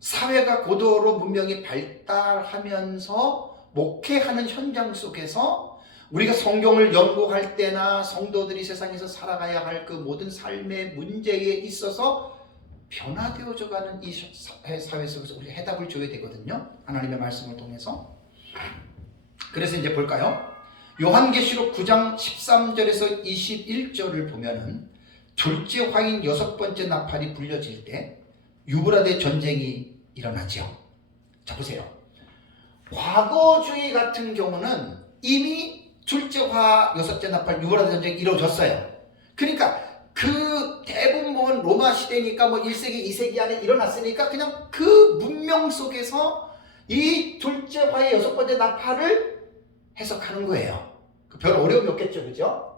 사회가 고도로 문명이 발달하면서 목회하는 현장 속에서 우리가 성경을 연구할 때나 성도들이 세상에서 살아가야 할 그 모든 삶의 문제에 있어서 변화되어져가는 이 사회 속에서 우리가 해답을 줘야 되거든요. 하나님의 말씀을 통해서. 그래서 이제 볼까요? 요한계시록 9장 13절에서 21절을 보면은 둘째 화인 6번째 나팔이 불려질 때 유브라데 전쟁이 일어나죠. 자, 보세요. 과거주의 같은 경우는 이미 둘째 화 6째 나팔 유브라데 전쟁이 이루어졌어요. 그러니까 그 대부분 로마 시대니까 뭐 1세기, 2세기 안에 일어났으니까 그냥 그 문명 속에서 이 둘째 화의 6번째 나팔을 해석하는 거예요. 별 어려움이 없겠죠, 그죠?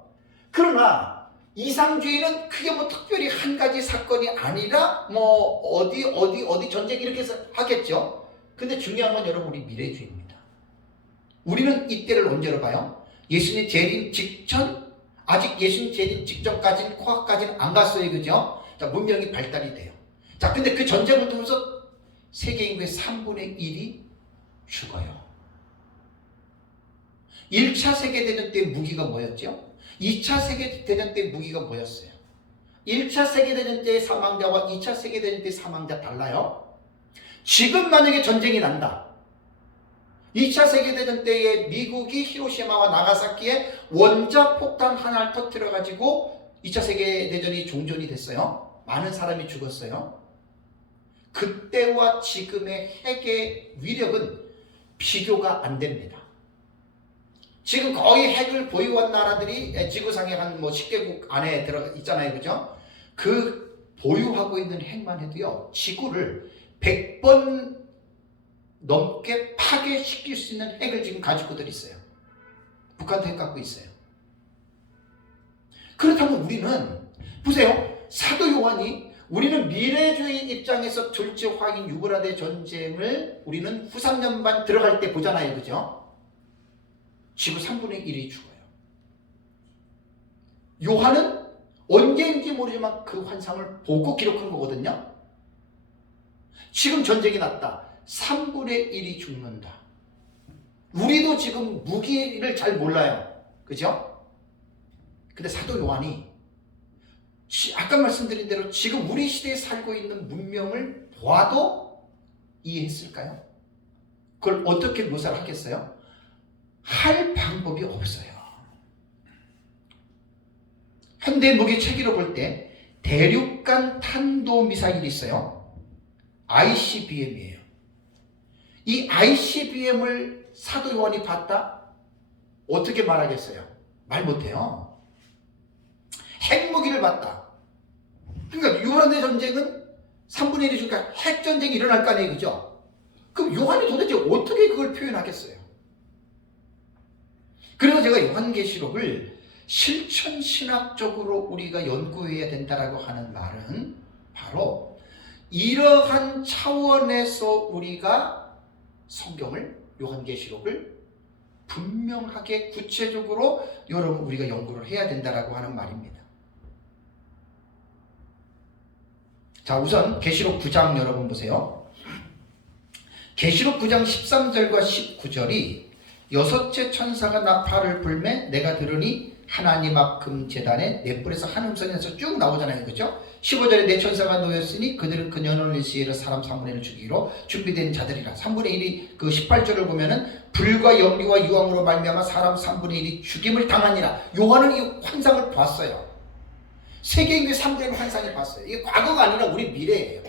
그러나 이상주의는 그게 뭐 특별히 한 가지 사건이 아니라 뭐 어디 전쟁 이렇게 해서 하겠죠. 근데 중요한 건 여러분 우리 미래주의입니다. 우리는 이때를 언제로 봐요? 예수님 재림 직전, 아직 예수님 재림 직전까지는 코앞까지는 안 갔어요. 그죠? 자, 문명이 발달이 돼요. 자, 근데 그 전쟁을 통해서 세계 인구의 3분의 1이 죽어요. 1차 세계대전 때 무기가 뭐였죠? 2차 세계대전 때 무기가 뭐였어요? 1차 세계대전 때의 사망자와 2차 세계대전 때의 사망자 달라요? 지금 만약에 전쟁이 난다. 2차 세계대전 때에 미국이 히로시마와 나가사키에 원자폭탄 하나를 터뜨려가지고 2차 세계대전이 종전이 됐어요. 많은 사람이 죽었어요. 그때와 지금의 핵의 위력은 비교가 안 됩니다. 지금 거의 핵을 보유한 나라들이 지구상에 한 10개국 안에 들어 있잖아요. 그죠? 그 보유하고 있는 핵만 해도요, 지구를 100번 넘게 파괴시킬 수 있는 핵을 지금 가지고들 있어요. 북한도 핵 갖고 있어요. 그렇다면 우리는, 보세요. 사도 요한이 우리는 미래주의 입장에서 둘째 화인 유브라데 전쟁을 우리는 후삼년반 들어갈 때 보잖아요. 그죠? 지구 3분의 1이 죽어요. 요한은 언제인지 모르지만 그 환상을 보고 기록한 거거든요. 지금 전쟁이 났다. 3분의 1이 죽는다. 우리도 지금 무기를 잘 몰라요. 그죠? 근데 사도 요한이 아까 말씀드린 대로 지금 우리 시대에 살고 있는 문명을 봐도 이해했을까요? 그걸 어떻게 묘사를 하겠어요? 할 방법이 없어요. 현대 무기 체계로 볼 때 대륙간 탄도미사일이 있어요. ICBM이에요. 이 ICBM을 사도 요한이 봤다? 어떻게 말하겠어요? 말 못해요. 핵무기를 봤다. 그러니까 유브라데 전쟁은 3분의 1이 죽으니까 핵전쟁이 일어날 거 아니에요. 그죠? 그럼 요한이 도대체 어떻게 그걸 표현하겠어요? 그래서 제가 요한계시록을 실천신학적으로 우리가 연구해야 된다라고 하는 말은 바로 이러한 차원에서 우리가 성경을, 요한계시록을 분명하게 구체적으로 여러분 우리가 연구를 해야 된다라고 하는 말입니다. 자, 우선 계시록 9장 여러분 보세요. 계시록 9장 13절과 19절이 여섯째 천사가 나팔을 불매 내가 들으니 하나님 앞 금제단에 네 뿔에서 한 음성에서 쭉 나오잖아요. 그죠? 15절에 네 천사가 놓였으니 그들은 그 년을 일시에로 사람 3분의 1을 죽이기로 준비된 자들이라. 3분의 1이 그 18절을 보면은 불과 연기와 유황으로 말미암아 사람 3분의 1이 죽임을 당하니라. 요한은 이 환상을 봤어요. 세계인의 3대의 환상을 봤어요. 이게 과거가 아니라 우리 미래예요.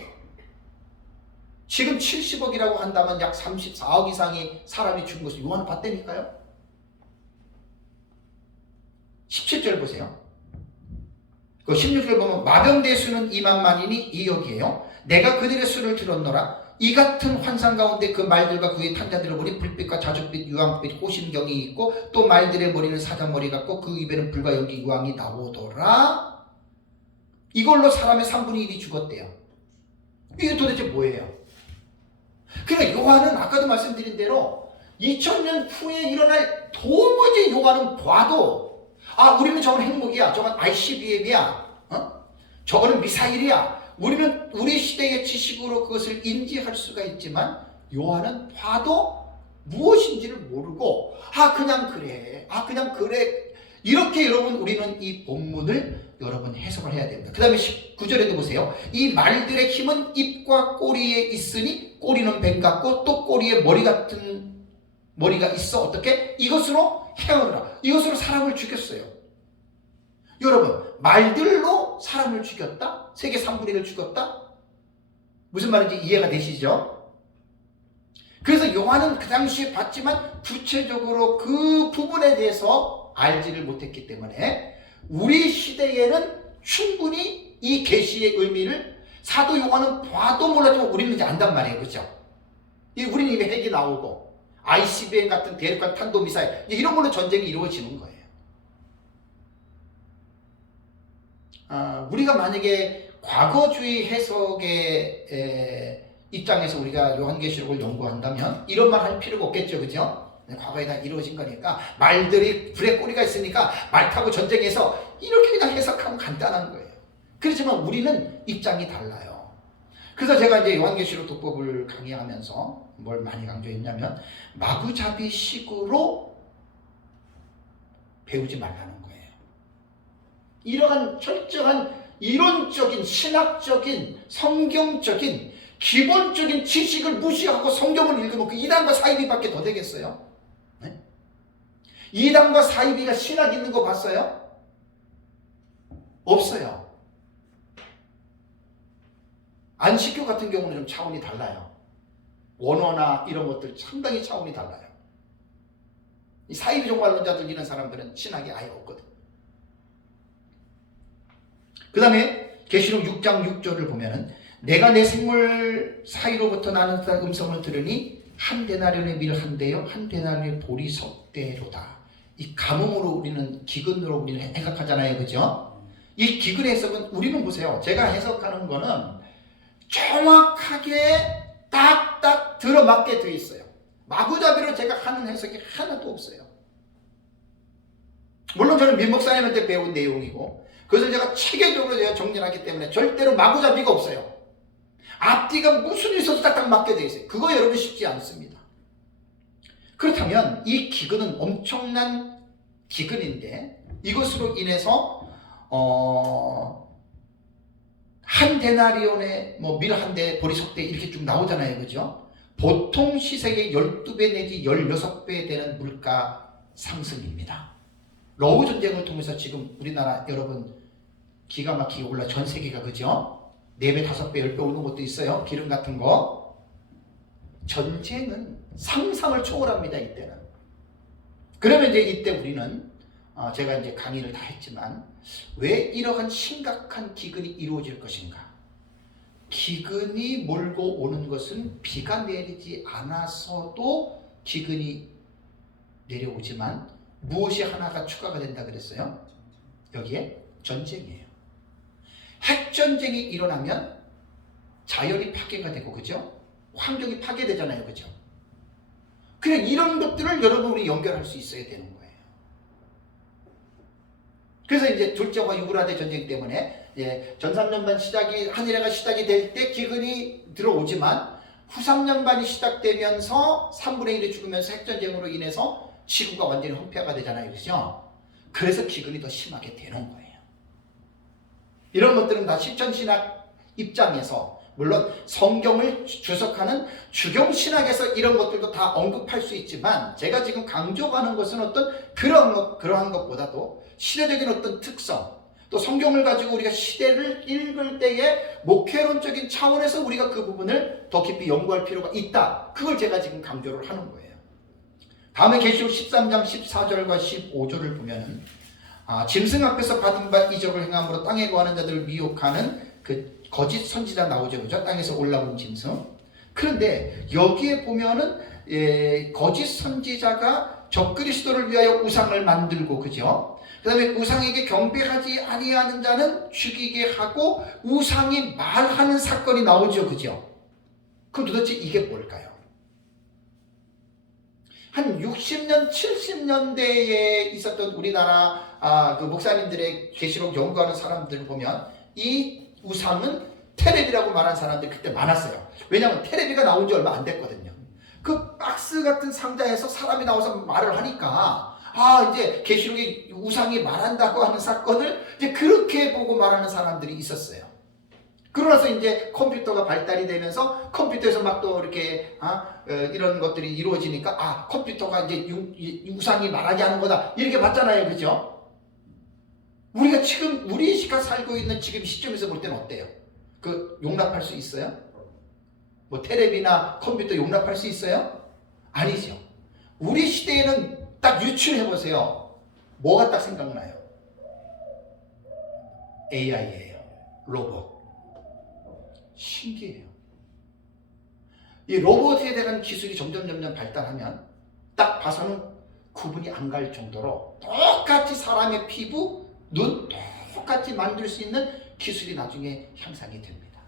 지금 70억이라고 한다면 약 34억 이상의 사람이 죽은 것을 요한은 봤다니까요. 17절 보세요. 그 16절 보면 마병대 수는 2만만이니 2억이에요. 내가 그들의 수를 들었노라. 이 같은 환상 가운데 그 말들과 그의 탄자들을 보니 불빛과 자줏빛, 유황빛, 호심경이 있고 또 말들의 머리는 사자머리 같고 그 입에는 불과 연기, 유황이 나오더라. 이걸로 사람의 3분의 1이 죽었대요. 이게 도대체 뭐예요? 그러니까 요한은 아까도 말씀드린 대로 2000년 후에 일어날 도무지 요한은 봐도 우리는 저건 핵무기야, 저건 ICBM이야, 저거는 미사일이야. 우리는 우리 시대의 지식으로 그것을 인지할 수가 있지만 요한은 봐도 무엇인지를 모르고 그냥 그래, 그냥 그래, 이렇게 여러분 우리는 이 본문을 여러분 해석을 해야 됩니다. 그 다음에 19절에도 보세요. 이 말들의 힘은 입과 꼬리에 있으니 꼬리는 뱀 같고 또 꼬리에 머리 같은 머리가 있어. 어떻게? 이것으로 헤어라. 이것으로 사람을 죽였어요. 여러분, 말들로 사람을 죽였다? 세계 3분의 1을 죽였다? 무슨 말인지 이해가 되시죠? 그래서 요한은 그 당시에 봤지만 구체적으로 그 부분에 대해서 알지를 못했기 때문에 우리 시대에는 충분히 이 계시의 의미를 사도 요한은 봐도 몰랐지만 우리는 이제 안단 말이에요. 그죠? 우리는 이미 핵이 나오고 ICBM 같은 대륙간 탄도미사일 이런 걸로 전쟁이 이루어지는 거예요. 우리가 만약에 과거주의 해석의 입장에서 우리가 요한계시록을 연구한다면 이런 말 할 필요가 없겠죠, 그죠? 과거에 다 이루어진 거니까 말들이 불에 꼬리가 있으니까 말 타고 전쟁해서 이렇게 그냥 해석하면 간단한 거예요. 그렇지만 우리는 입장이 달라요. 그래서 제가 이제 요한계시록 독법을 강의하면서 뭘 많이 강조했냐면 마구잡이식으로 배우지 말라는 거예요. 이러한 철저한 이론적인 신학적인 성경적인 기본적인 지식을 무시하고 성경을 읽으면 그 이단과 사이비밖에 더 되겠어요? 네? 이단과 사이비가 신학 있는 거 봤어요? 없어요. 안식교 같은 경우는 좀 차원이 달라요. 원어나 이런 것들 상당히 차원이 달라요. 이 사이비 종말론자들 이런 사람들은 신학이 아예 없거든. 그 다음에 계시록 6장 6절을 보면은 내가 내 생물 사이로부터 나는 음성을 들으니 한 데나리온의 밀 한 대요 한 데나리온의 보리 석 대로다. 이 가뭄으로 우리는 기근으로 우리는 해석하잖아요, 그죠? 이 기근 해석은 우리는 보세요. 제가 해석하는 거는 정확하게 딱딱 들어맞게 되어 있어요. 마구잡이로 제가 하는 해석이 하나도 없어요. 물론 저는 민 목사님한테 배운 내용이고 그것을 제가 체계적으로 제가 정리하기 때문에 절대로 마구잡이가 없어요. 앞뒤가 무슨 일이 있어도 딱딱 맞게 되어 있어요. 그거 여러분 쉽지 않습니다. 그렇다면 이 기근은 엄청난 기근인데 이것으로 인해서 한 데나리온에 뭐 밀 한 대, 보리 석 대 이렇게 쭉 나오잖아요, 그죠? 보통 시세의 12배 내지 16배 되는 물가 상승입니다. 러우 전쟁을 통해서 지금 우리나라 여러분 기가 막히게 올라 전 세계가 그죠? 4배, 5배, 10배 오는 것도 있어요. 기름 같은 거. 전쟁은 상상을 초월합니다, 이때는. 그러면 이제 이때 우리는 제가 이제 강의를 다 했지만 왜 이러한 심각한 기근이 이루어질 것인가? 기근이 몰고 오는 것은 비가 내리지 않아서도 기근이 내려오지만 무엇이 하나가 추가가 된다 그랬어요? 여기에 전쟁이에요. 핵전쟁이 일어나면 자연이 파괴가 되고 그죠? 환경이 파괴되잖아요, 그죠? 그래 이런 것들을 여러분이 연결할 수 있어야 되는 거예요. 그래서 이제 둘째와 유브라데 전쟁 때문에 전 3년반 시작이 한일해가 시작이 될 때 기근이 들어오지만 후 3년반이 시작되면서 3분의 1이 죽으면서 핵전쟁으로 인해서 지구가 완전히 혼폐가 되잖아요, 그죠? 그래서 기근이 더 심하게 되는 거예요. 이런 것들은 다 실천신학 입장에서 물론 성경을 주석하는 주경신학에서 이런 것들도 다 언급할 수 있지만 제가 지금 강조하는 것은 어떤 그러한 것보다도 시대적인 어떤 특성 또 성경을 가지고 우리가 시대를 읽을 때의 목회론적인 차원에서 우리가 그 부분을 더 깊이 연구할 필요가 있다. 그걸 제가 지금 강조를 하는 거예요. 다음에 계시록 13장 14절과 15절을 보면은 짐승 앞에서 받은 바 이적을 행함으로 땅에 거하는 자들을 미혹하는 그 거짓 선지자 나오죠, 그죠? 땅에서 올라온 짐승. 그런데 여기에 보면은 거짓 선지자가 적그리스도를 위하여 우상을 만들고, 그죠? 그 다음에 우상에게 경배하지 아니하는 자는 죽이게 하고 우상이 말하는 사건이 나오죠, 그죠? 그럼 도대체 이게 뭘까요? 한 60년, 70년대에 있었던 우리나라 그 목사님들의 계시록 연구하는 사람들을 보면 이 우상은 테레비라고 말하는 사람들이 그때 많았어요. 왜냐하면 테레비가 나온 지 얼마 안 됐거든요. 그 박스 같은 상자에서 사람이 나와서 말을 하니까 이제 계시록에 우상이 말한다고 하는 사건을 이제 그렇게 보고 말하는 사람들이 있었어요. 그러나서 이제 컴퓨터가 발달이 되면서 컴퓨터에서 막 또 이렇게 이런 것들이 이루어지니까 컴퓨터가 이제 우상이 말하게 하는 거다 이렇게 봤잖아요, 그죠? 우리가 지금 우리 시가 살고 있는 지금 시점에서 볼 때는 어때요? 그 용납할 수 있어요? 뭐 테레비나 컴퓨터 용납할 수 있어요? 아니죠. 우리 시대에는 딱 유추해 보세요. 뭐가 딱 생각나요? AI예요. 로봇. 신기해요. 이 로봇에 대한 기술이 점점 발달하면 딱 봐서는 구분이 안 갈 정도로 똑같이 사람의 피부, 눈 똑같이 만들 수 있는 기술이 나중에 향상이 됩니다.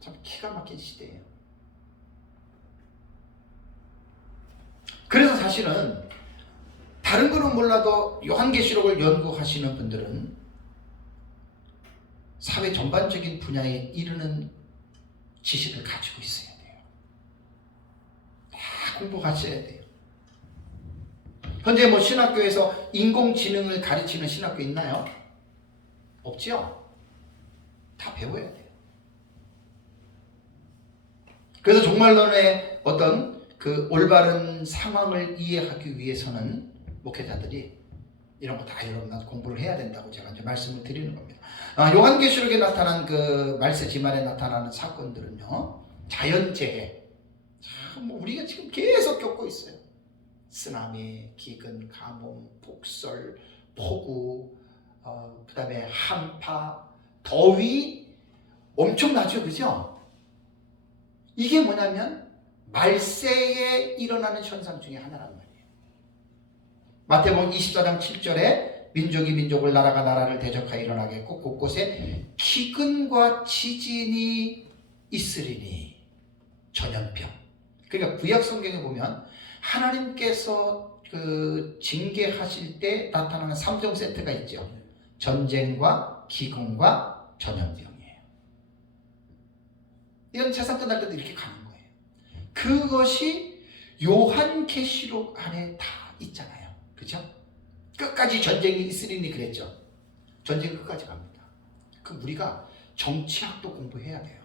참 기가 막힌 시대예요. 그래서 사실은 다른 거는 몰라도 요한계시록을 연구하시는 분들은 사회 전반적인 분야에 이르는 지식을 가지고 있어야 돼요. 다 공부하셔야 돼요. 현재 뭐 신학교에서 인공지능을 가르치는 신학교 있나요? 없죠? 다 배워야 돼요. 그래서 종말론의 어떤 그 올바른 상황을 이해하기 위해서는 목회자들이 이런 거 다 여러분한테 공부를 해야 된다고 제가 이제 말씀을 드리는 겁니다. 요한계시록에 나타난 그 말세 지말에 나타나는 사건들은요, 자연재해, 참 우리가 지금 계속 겪고 있어요. 쓰나미, 기근, 가뭄, 폭설, 폭우, 그 다음에 한파, 더위 엄청나죠, 그죠? 이게 뭐냐면 말세에 일어나는 현상 중에 하나란 말이에요. 마태복음 24장 7절에 민족이 민족을 나라가 나라를 대적하여 일어나겠고 곳곳에 기근과 지진이 있으리니 전염병. 그러니까 구약 성경에 보면 하나님께서 그 징계하실 때 나타나는 3종 세트가 있죠. 전쟁과 기근과 전염병이에요. 이건 세상 끝날 때도 이렇게 가는 거예요. 그것이 요한계시록 안에 다 있잖아요. 그죠? 끝까지 전쟁이 있으리니 그랬죠. 전쟁이 끝까지 갑니다. 그럼 우리가 정치학도 공부해야 돼요.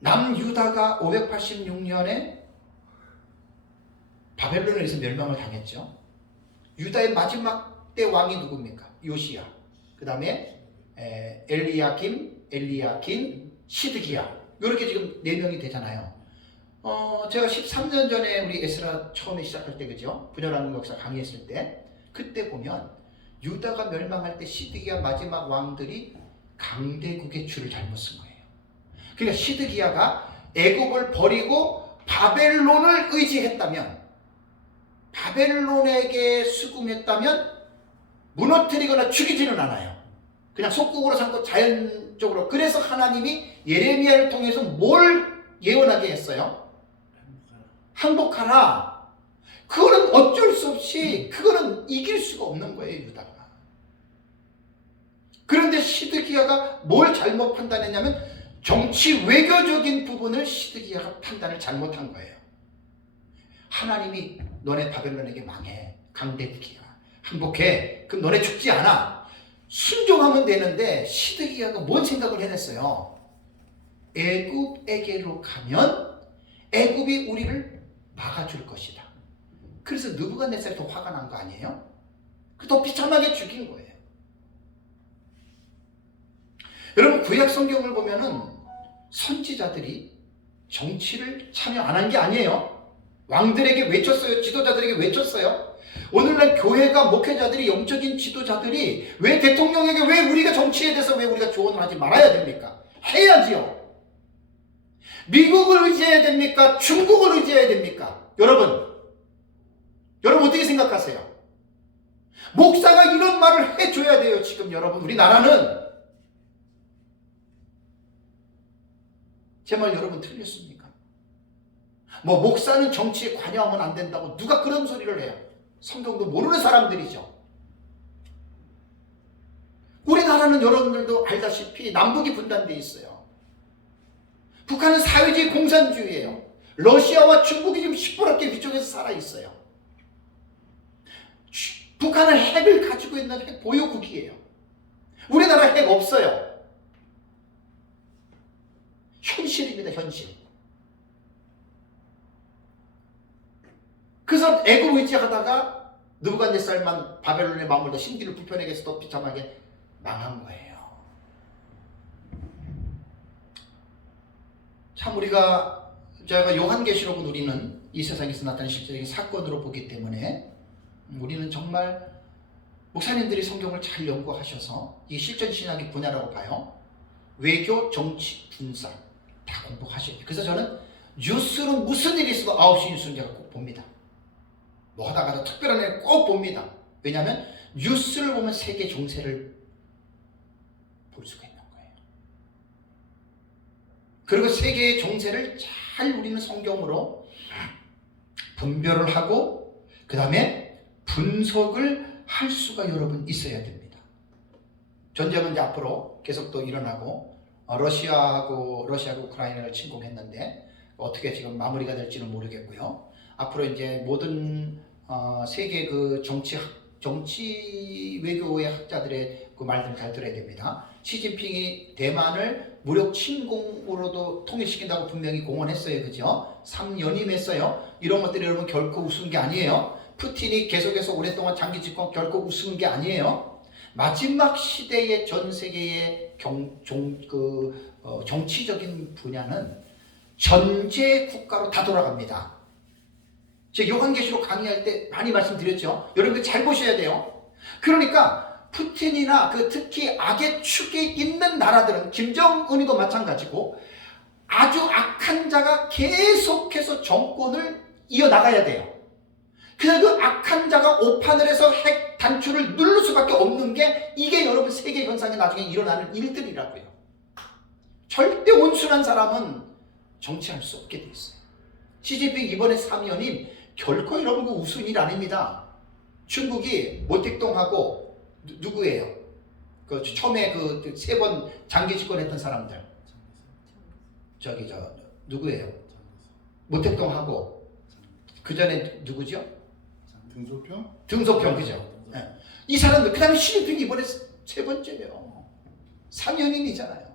남유다가 586년에 바벨론에서 멸망을 당했죠. 유다의 마지막 때 왕이 누굽니까? 요시야. 그 다음에 엘리야kim, 시드기야. 이렇게 지금 4명이 되잖아요. 제가 13년 전에 우리 에스라 처음에 시작할 때, 그죠? 분열하는 역사 강의했을 때, 그때 보면 유다가 멸망할 때 시드기야 마지막 왕들이 강대국의 줄을 잘못 쓴 거예요. 그러니까 시드기야가 애굽을 버리고 바벨론을 의지했다면, 바벨론에게 수긍했다면 무너뜨리거나 죽이지는 않아요. 그냥 속국으로 삼고 자연적으로. 그래서 하나님이 예레미야를 통해서 뭘 예언하게 했어요? 항복하라. 그거는 어쩔 수 없이 그거는 이길 수가 없는 거예요, 유다가. 그런데 시드기야가 뭘 잘못 판단했냐면 정치 외교적인 부분을 시드기야가 판단을 잘못한 거예요. 하나님이 너네 바벨론에게 망해. 강대국이야. 항복해. 그럼 너네 죽지 않아. 순종하면 되는데 시드기야가 뭔 생각을 해냈어요? 애굽에게로 가면 애굽이 우리를 막아줄 것이다. 그래서 느부갓네살이 더 화가 난 거 아니에요? 더 비참하게 죽인 거예요. 여러분 구약 성경을 보면은 선지자들이 정치를 참여 안 한 게 아니에요. 왕들에게 외쳤어요. 지도자들에게 외쳤어요. 오늘날 교회가 목회자들이 영적인 지도자들이 왜 대통령에게 왜 우리가 정치에 대해서 왜 우리가 조언을 하지 말아야 됩니까? 해야지요. 미국을 의지해야 됩니까? 중국을 의지해야 됩니까? 여러분 어떻게 생각하세요? 목사가 이런 말을 해줘야 돼요. 지금 여러분 우리나라는. 제 말 여러분 틀렸습니까? 뭐 목사는 정치에 관여하면 안 된다고 누가 그런 소리를 해요? 성경도 모르는 사람들이죠. 우리나라는 여러분들도 알다시피 남북이 분단되어 있어요. 북한은 사회주의 공산주의예요. 러시아와 중국이 지금 시퍼렇게 위쪽에서 살아있어요. 북한은 핵을 가지고 있는 핵 보유국이에요. 우리나라 핵 없어요. 현실입니다. 현실. 그래서 애굽 의지하다가 느부갓네살만 바벨론에 머물다 심기를 불편하게 해서 더 비참하게 망한 거예요. 참 제가 요한계시록은 우리는 이 세상에서 나타난 실제적인 사건으로 보기 때문에 우리는 정말 목사님들이 성경을 잘 연구하셔서 이 실전신학의 분야라고 봐요. 외교, 정치, 군사 다 공부하셔야 돼요. 그래서 저는 뉴스는 무슨 일이 있어도 9시 뉴스는 제가 꼭 봅니다. 뭐 하다가도 특별한 일 꼭 봅니다. 왜냐하면 뉴스를 보면 세계 정세를 볼 수가 있는 거예요. 그리고 세계의 정세를 잘 우리는 성경으로 분별을 하고 그 다음에 분석을 할 수가 여러분 있어야 됩니다. 전쟁은 이제 앞으로 계속 또 일어나고 러시아하고 우크라이나를 침공했는데 어떻게 지금 마무리가 될지는 모르겠고요. 앞으로 이제 모든 세계 그 정치 외교의 학자들의 그 말들을 잘 들어야 됩니다. 시진핑이 대만을 무력 침공으로도 통일시킨다고 분명히 공언했어요. 그죠? 3연임했어요. 이런 것들이 여러분 결코 우스운 게 아니에요. 푸틴이 계속해서 오랫동안 장기 집권 결코 우스운 게 아니에요. 마지막 시대의 전 세계의 정치적인 분야는 전제 국가로 다 돌아갑니다. 제가 요한계시록 강의할 때 많이 말씀드렸죠. 여러분들 잘 보셔야 돼요. 그러니까 푸틴이나 특히 악의 축에 있는 나라들은 김정은이도 마찬가지고 아주 악한 자가 계속해서 정권을 이어나가야 돼요. 그래서 그 악한 자가 오판을 해서 핵 단추를 누를 수밖에 없는 게 이게 여러분 세계 현상에 나중에 일어나는 일들이라고요. 절대 온순한 사람은 정치할 수 없게 돼 있어요. 시진핑 이번에 3연임 결코 여러분 그 우스운 일 아닙니다. 중국이 모택동하고 누구예요? 그 처음에 그 3번 장기 집권했던 사람들 누구예요? 모택동하고 그 전에 누구죠? 등소평 그죠? 네. 이 사람들 그 다음에 시진핑이 이번에 3번째예요. 3연임이잖아요.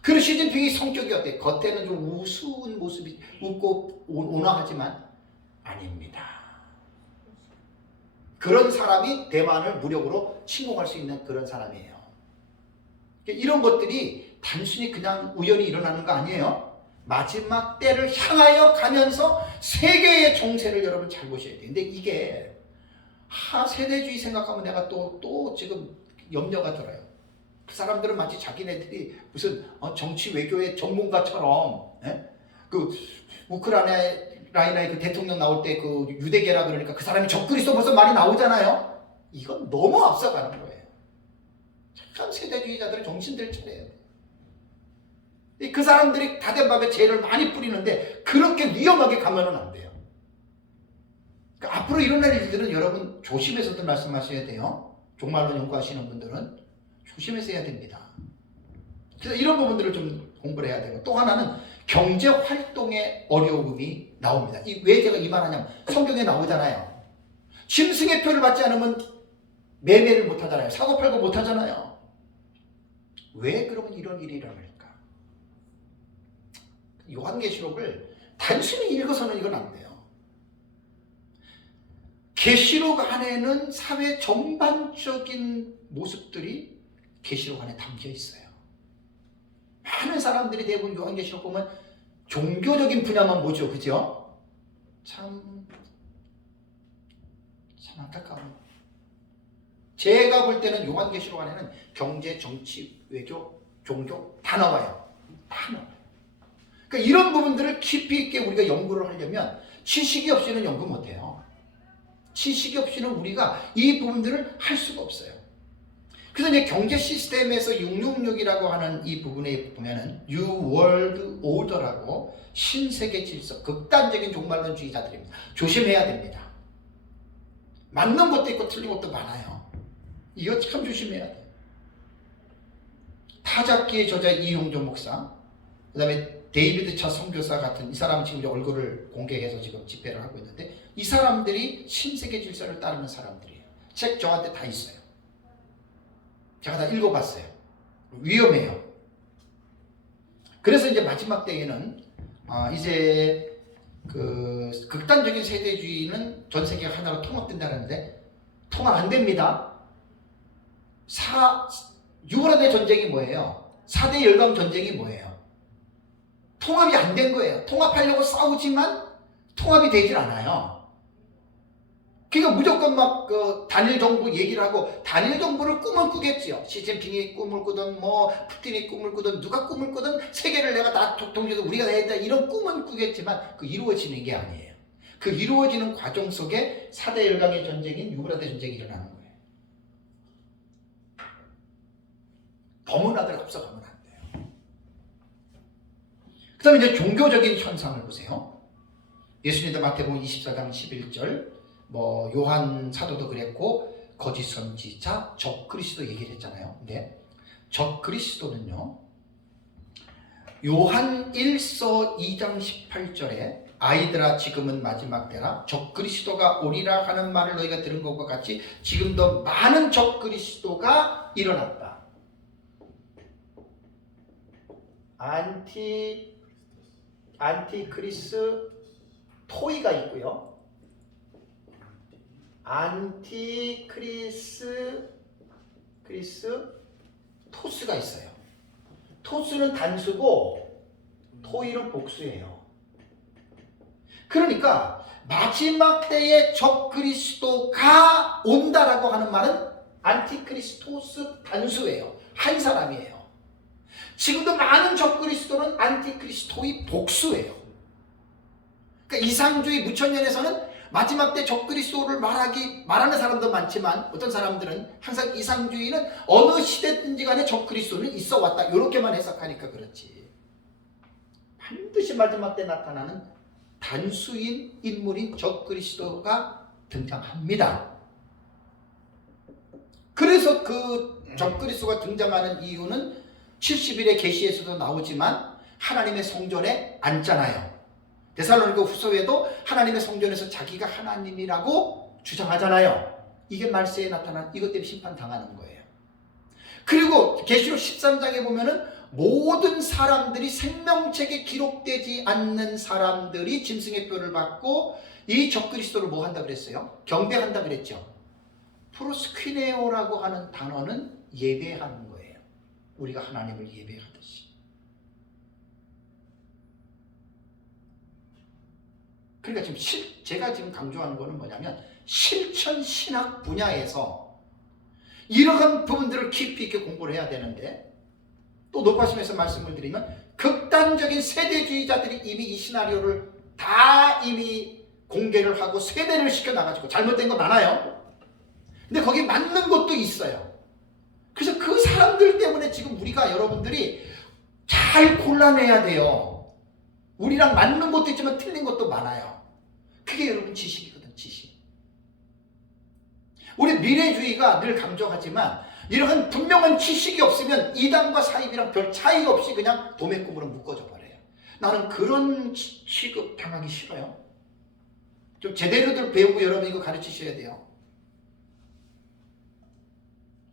그리고 시진핑이 성격이 어때? 겉에는 좀 우스운 모습이 웃고 온화하지만 아닙니다. 그런 사람이 대만을 무력으로 침공할 수 있는 그런 사람이에요. 이런 것들이 단순히 그냥 우연히 일어나는 거 아니에요. 마지막 때를 향하여 가면서 세계의 정세를 여러분 잘 보셔야 돼요. 근데 이게 세대주의 생각하면 내가 또 지금 염려가 들어요. 그 사람들은 마치 자기네들이 무슨 정치 외교의 전문가처럼 그 우크라이나의 그 대통령 나올 때 그 유대계라 그러니까 그 사람이 적그리스도 벌써 말이 나오잖아요. 이건 너무 앞서가는 거예요. 참 세대주의자들은 정신들 차려야 돼요. 그 사람들이 다된 밥에 죄를 많이 뿌리는데 그렇게 위험하게 가면은 안 돼요. 그러니까 앞으로 일어날 일들은 여러분 조심해서도 말씀하셔야 돼요. 종말론 연구하시는 분들은 조심해서 해야 됩니다. 그래서 이런 부분들을 좀 공부를 해야 되고 또 하나는 경제 활동의 어려움이 나옵니다. 왜 제가 이 말하냐면 성경에 나오잖아요. 짐승의 표를 받지 않으면 매매를 못 하잖아요. 사고 팔고 못 하잖아요. 왜 그러면 이런 일이 일어날까? 요한계시록을 단순히 읽어서는 이건 안 돼요. 계시록 안에는 사회 전반적인 모습들이 계시록 안에 담겨 있어요. 많은 사람들이 대부분 요한계시록 보면 종교적인 분야만 보죠. 그죠? 참 안타까워요. 제가 볼 때는 요한계시록 안에는 경제, 정치, 외교, 종교 다 나와요. 다 나와요. 그러니까 이런 부분들을 깊이 있게 우리가 연구를 하려면 지식이 없이는 연구 못해요. 지식이 없이는 우리가 이 부분들을 할 수가 없어요. 그래서 이제 경제 시스템에서 666이라고 하는 이 부분에 보면은 New World Order라고 신세계 질서, 극단적인 종말론주의자들입니다. 조심해야 됩니다. 맞는 것도 있고 틀린 것도 많아요. 이거 참 조심해야 돼요. 타작기의 저자 이용조 목사, 그 다음에 데이비드 차 선교사 같은 이 사람은 지금 이제 얼굴을 공개해서 지금 집회를 하고 있는데 이 사람들이 신세계 질서를 따르는 사람들이에요. 책 저한테 다 있어요. 제가 다 읽어봤어요. 위험해요. 그래서 이제 마지막 때에는 이제 그 극단적인 세대주의는 전 세계가 하나로 통합된다는데 통합 안 됩니다. 유브라데 전쟁이 뭐예요? 4대 열강 전쟁이 뭐예요? 통합이 안 된 거예요. 통합하려고 싸우지만 통합이 되질 않아요. 그러니까 무조건 막 그 단일 정부 얘기를 하고 단일 정부를 꿈은 꾸겠지요. 시진핑이 꿈을 꾸든 뭐 푸틴이 꿈을 꾸든 누가 꿈을 꾸든 세계를 내가 다 동시에 우리가 해야 돼 이런 꿈은 꾸겠지만 그 이루어지는 게 아니에요. 그 이루어지는 과정 속에 4대 열강의 전쟁인 유브라데 전쟁이 일어나는 거예요. 검은 아들 앞서가면 안 돼요. 그 다음에 이제 종교적인 현상을 보세요. 예수님도 마태복음 24장 11절 뭐 요한 사도도 그랬고 거짓 선지자 적그리스도 얘기를 했잖아요. 근데 적그리스도는요 요한 1서 2장 18절에 아이들아 지금은 마지막 때라 적그리스도가 오리라 하는 말을 너희가 들은 것과 같이 지금도 많은 적그리스도가 일어났다. 안티크리스 토이가 있고요. 안티크리스 토스가 있어요. 토스는 단수고 토이는 복수예요. 그러니까 마지막 때에 적그리스도가 온다라고 하는 말은 안티크리스토스 단수예요. 한 사람이에요. 지금도 많은 적그리스도는 안티크리스토의 복수예요. 그러니까 이상주의 무천년에서는 마지막 때 적그리스도를 말하는 사람도 많지만 어떤 사람들은 항상 이상주의는 어느 시대든지 간에 적그리스도는 있어 왔다 이렇게만 해석하니까 그렇지. 반드시 마지막 때 나타나는 단수인 인물인 적그리스도가 등장합니다. 그래서 그 적그리스도가 등장하는 이유는 70일의 계시에서도 나오지만 하나님의 성전에 앉잖아요. 데살로니가 후서에도 하나님의 성전에서 자기가 하나님이라고 주장하잖아요. 이게 말세에 나타난 이것 때문에 심판당하는 거예요. 그리고 계시록 13장에 보면은 모든 사람들이 생명책에 기록되지 않는 사람들이 짐승의 뼈를 받고 이 적그리스도를 뭐 한다 그랬어요? 경배한다 그랬죠. 프로스퀴네오라고 하는 단어는 예배하는 거예요. 우리가 하나님을 예배하듯이. 그러니까 지금 제가 지금 강조하는 거는 뭐냐면 실천 신학 분야에서 이러한 부분들을 깊이 있게 공부를 해야 되는데 또 높아심에서 말씀을 드리면 극단적인 세대주의자들이 이미 이 시나리오를 다 이미 공개를 하고 세대를 시켜나가지고 잘못된 거 많아요. 근데 거기 맞는 것도 있어요. 그래서 그 사람들 때문에 지금 우리가 여러분들이 잘 골라내야 돼요. 우리랑 맞는 것도 있지만 틀린 것도 많아요. 그게 여러분 지식이거든, 지식. 우리 미래주의가 늘 강조하지만 이러한 분명한 지식이 없으면 이단과 사입이랑 별 차이가 없이 그냥 도매꿈으로 묶어져 버려요. 나는 그런 취급 당하기 싫어요. 좀 제대로들 배우고 여러분 이거 가르치셔야 돼요.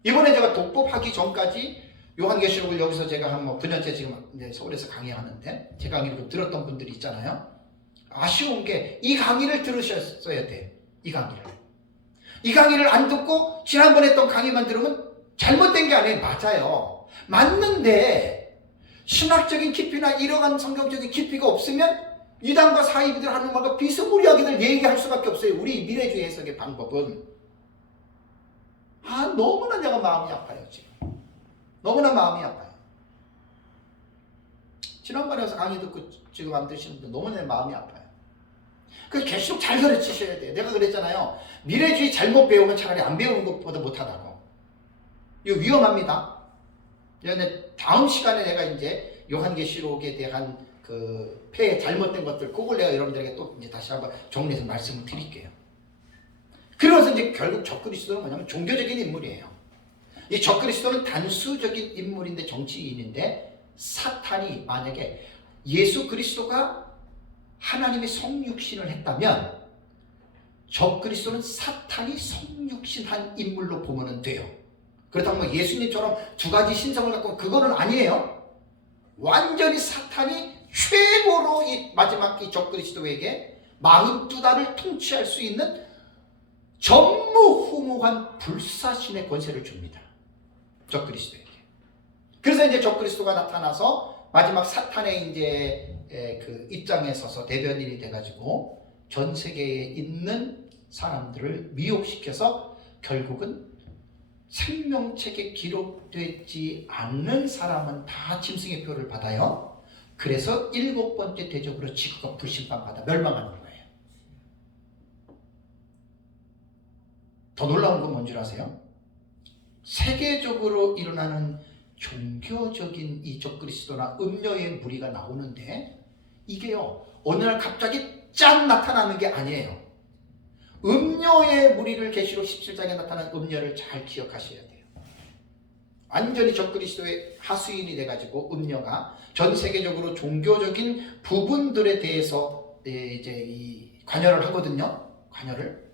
이번에 제가 독법하기 전까지 요한계시록을 여기서 제가 한 9년째 지금 이제 서울에서 강의하는데 제 강의를 좀 들었던 분들이 있잖아요. 아쉬운 게 이 강의를 들으셨어야 돼. 이 강의를 안 듣고 지난번에 했던 강의만 들으면 잘못된 게 아니에요. 맞아요. 맞는데 신학적인 깊이나 이러한 성경적인 깊이가 없으면 이단과 사이비들 하는 말과 비스무리하게들 얘기할 수밖에 없어요. 우리 미래주의 해석의 방법은. 너무나 내가 마음이 아파요. 지금 너무나 마음이 아파요. 지난번에 와서 강의 듣고 지금 안 드시는 분들 너무나 마음이 아파요. 그래서 계속 잘 가르치셔야 돼요. 내가 그랬잖아요. 미래주의 잘못 배우면 차라리 안 배우는 것보다 못하다고. 이거 위험합니다. 그런데 다음 시간에 내가 이제 요한계시록에 대한 그 잘못된 것들, 그걸 내가 여러분들에게 또 이제 다시 한번 정리해서 말씀을 드릴게요. 그러면서 이제 결국 적그리스도는 뭐냐면 종교적인 인물이에요. 이 적그리스도는 단수적인 인물인데 정치인인데 사탄이 만약에 예수 그리스도가 하나님의 성육신을 했다면 적그리스도는 사탄이 성육신한 인물로 보면 돼요. 그렇다고 뭐 예수님처럼 두 가지 신성을 갖고 그거는 아니에요. 완전히 사탄이 최고로 이 마지막 이 적그리스도에게 42달을 통치할 수 있는 전무후무한 불사신의 권세를 줍니다. 적그리스도에게. 그래서 이제 적그리스도가 나타나서 마지막 사탄의 이제 그 입장에 서서 대변인이 돼가지고 전 세계에 있는 사람들을 미혹시켜서 결국은 생명책에 기록되지 않는 사람은 다 짐승의 표를 받아요. 그래서 7번째 대접으로 지구가 불신방받아 멸망하는 거예요. 더 놀라운 건 뭔지 아세요? 세계적으로 일어나는 종교적인 이 적그리스도나 음녀의 무리가 나오는데 이게요, 어느 날 갑자기 짠 나타나는 게 아니에요. 음녀의 무리를 계시록 17장에 나타난 음녀를 잘 기억하셔야 돼요. 완전히 적그리스도의 하수인이 돼가지고 음녀가 전 세계적으로 종교적인 부분들에 대해서 이제 이 관여를 하거든요. 관여를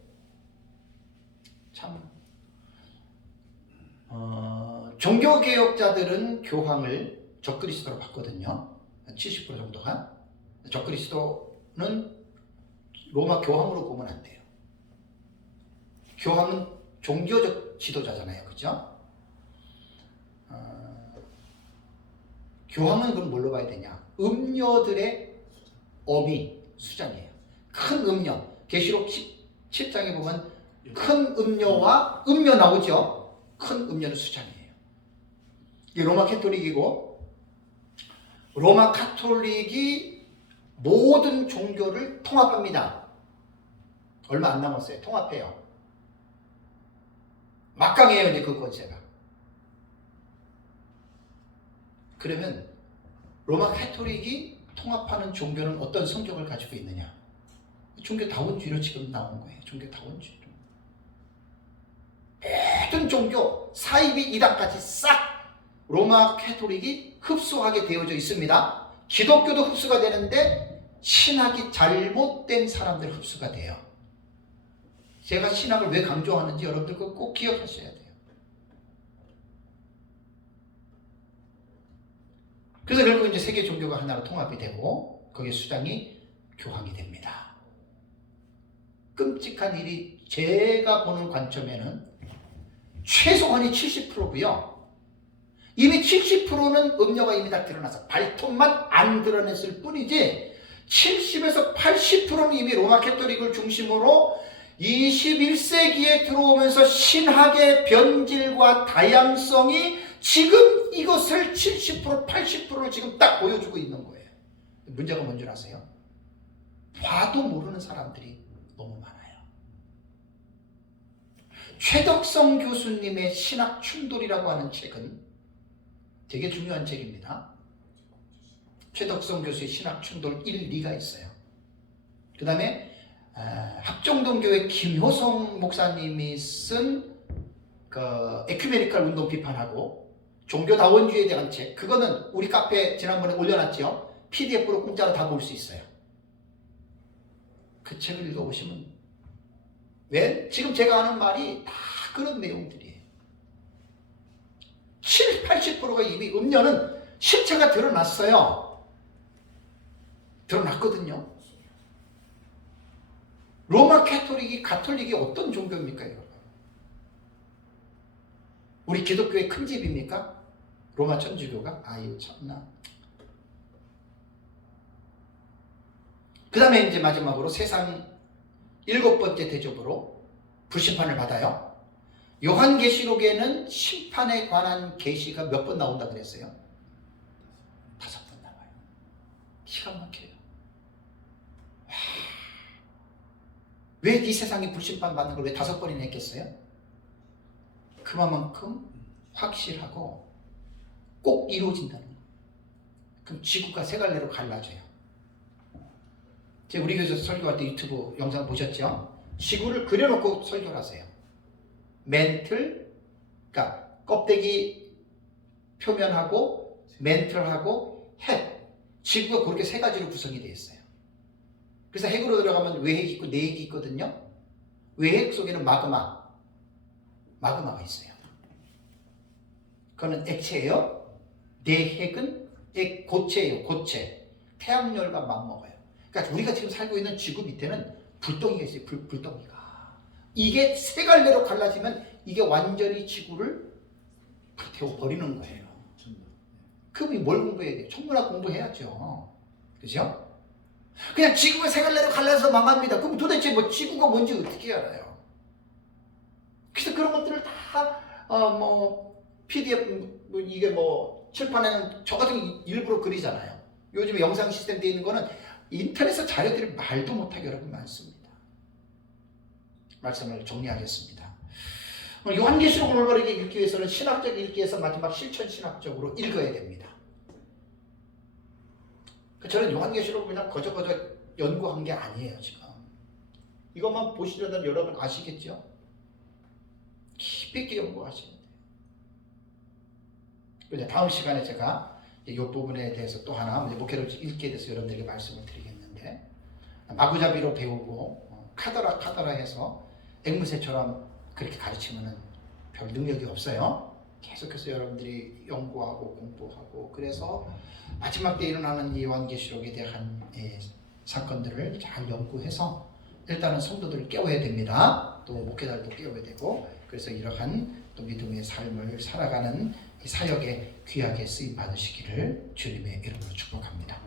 참 종교개혁자들은 교황을 적그리스도로 봤거든요. 70% 정도가. 적그리스도는 로마 교황으로 보면 안 돼요. 교황은 종교적 지도자잖아요. 그죠? 교황은 그럼 뭘로 봐야 되냐? 음녀들의 어미, 수장이에요. 큰 음녀. 계시록 17장에 보면 큰 음녀와 음녀 나오죠? 큰 음녀는 수장이에요. 이게 로마 카톨릭이고, 로마 카톨릭이 모든 종교를 통합합니다. 얼마 안 남았어요. 통합해요. 막강해요, 이제 그 권세가. 그러면 로마 카톨릭이 통합하는 종교는 어떤 성격을 가지고 있느냐? 종교다원주의로 지금 나온 거예요. 종교다원주의로. 모든 종교, 사이비 이단까지 싹 로마 카톨릭이 흡수하게 되어져 있습니다. 기독교도 흡수가 되는데 신학이 잘못된 사람들 흡수가 돼요. 제가 신학을 왜 강조하는지 여러분들 꼭 기억하셔야 돼요. 그래서 결국 이제 세계 종교가 하나로 통합이 되고 거기에 수장이 교황이 됩니다. 끔찍한 일이 제가 보는 관점에는 최소한이 70%고요. 이미 70%는 음료가 이미 다 드러나서 발톱만 안 드러냈을 뿐이지 70에서 80%는 이미 로마 카톨릭을 중심으로 21세기에 들어오면서 신학의 변질과 다양성이 지금 이것을 70%, 80%를 지금 딱 보여주고 있는 거예요. 문제가 뭔지 아세요? 봐도 모르는 사람들이 너무 많아요. 최덕성 교수님의 신학 충돌이라고 하는 책은 되게 중요한 책입니다. 최덕성 교수의 신학 충돌 1, 2가 있어요. 그 다음에 합정동교회 김효성 목사님이 쓴 그 에큐메니컬 운동 비판하고 종교다원주의에 대한 책, 그거는 우리 카페에 지난번에 올려놨죠. PDF로 공짜로 다 볼 수 있어요. 그 책을 읽어보시면 왜? 지금 제가 하는 말이 다 그런 내용들이에요. 7, 80%가 이미 음료는 실체가 드러났어요. 드러났거든요. 로마 가톨릭이 어떤 종교입니까? 이거? 우리 기독교의 큰 집입니까? 로마 천주교가? 아유 참나. 그 다음에 이제 마지막으로 세상 7번째 대접으로 불심판을 받아요. 요한계시록에는 심판에 관한 계시가 몇 번 나온다 그랬어요? 5번 나와요. 기가 막혀요. 왜 이 세상이 불심판 받는 걸 왜 5번이나 했겠어요? 그만큼 확실하고 꼭 이루어진다는 거예요. 그럼 지구가 세 갈래로 갈라져요. 제가 우리 교회에서 설교할 때 유튜브 영상 보셨죠? 지구를 그려놓고 설교를 하세요. 멘틀, 그러니까 껍데기 표면하고 멘틀하고 핵, 지구가 그렇게 세 가지로 구성이 되어 있어요. 그래서 핵으로 들어가면 외핵이 있고 내핵이 있거든요. 외핵 속에는 마그마가 있어요. 그거는 액체예요. 내핵은 고체예요. 고체. 태양열과 맞먹어요. 그러니까 우리가 지금 살고 있는 지구 밑에는 불덩이가 있어요. 불덩이가. 이게 세 갈래로 갈라지면 이게 완전히 지구를 불태워버리는 거예요. 그분이 뭘 공부해야 돼요? 천문학 공부해야죠. 그죠? 그냥 지구가 생활내로 갈라서 망합니다. 그럼 도대체 뭐 지구가 뭔지 어떻게 알아요? 그래서 그런 것들을 다 PDF 뭐 이게 뭐 칠판에는 저 같은 거 일부러 그리잖아요. 요즘에 영상 시스템 되어 있는 거는 인터넷에 자료들이 말도 못하게 여러분 많습니다. 말씀을 정리하겠습니다. 요한계시록을 올바르게 읽기 위해서는 신학적 읽기에서 마지막 실천 신학적으로 읽어야 됩니다. 저는 요한계시록을 그냥 거저 연구한 게 아니에요. 지금 이것만 보시려면 여러분 아시겠죠? 깊이 있게 연구하시면 돼요. 다음 시간에 제가 이 부분에 대해서 또 하나 목회를 읽기에 대해서 여러분들에게 말씀을 드리겠는데, 마구잡이로 배우고 카더라 해서 앵무새처럼 그렇게 가르치면은 별 능력이 없어요. 계속해서 여러분들이 연구하고 공부하고, 그래서 마지막 때 일어나는 이 요한계시록에 대한 사건들을 잘 연구해서 일단은 성도들을 깨워야 됩니다. 또 목회자들도 깨워야 되고, 그래서 이러한 또 믿음의 삶을 살아가는 이 사역에 귀하게 쓰임 받으시기를 주님의 이름으로 축복합니다.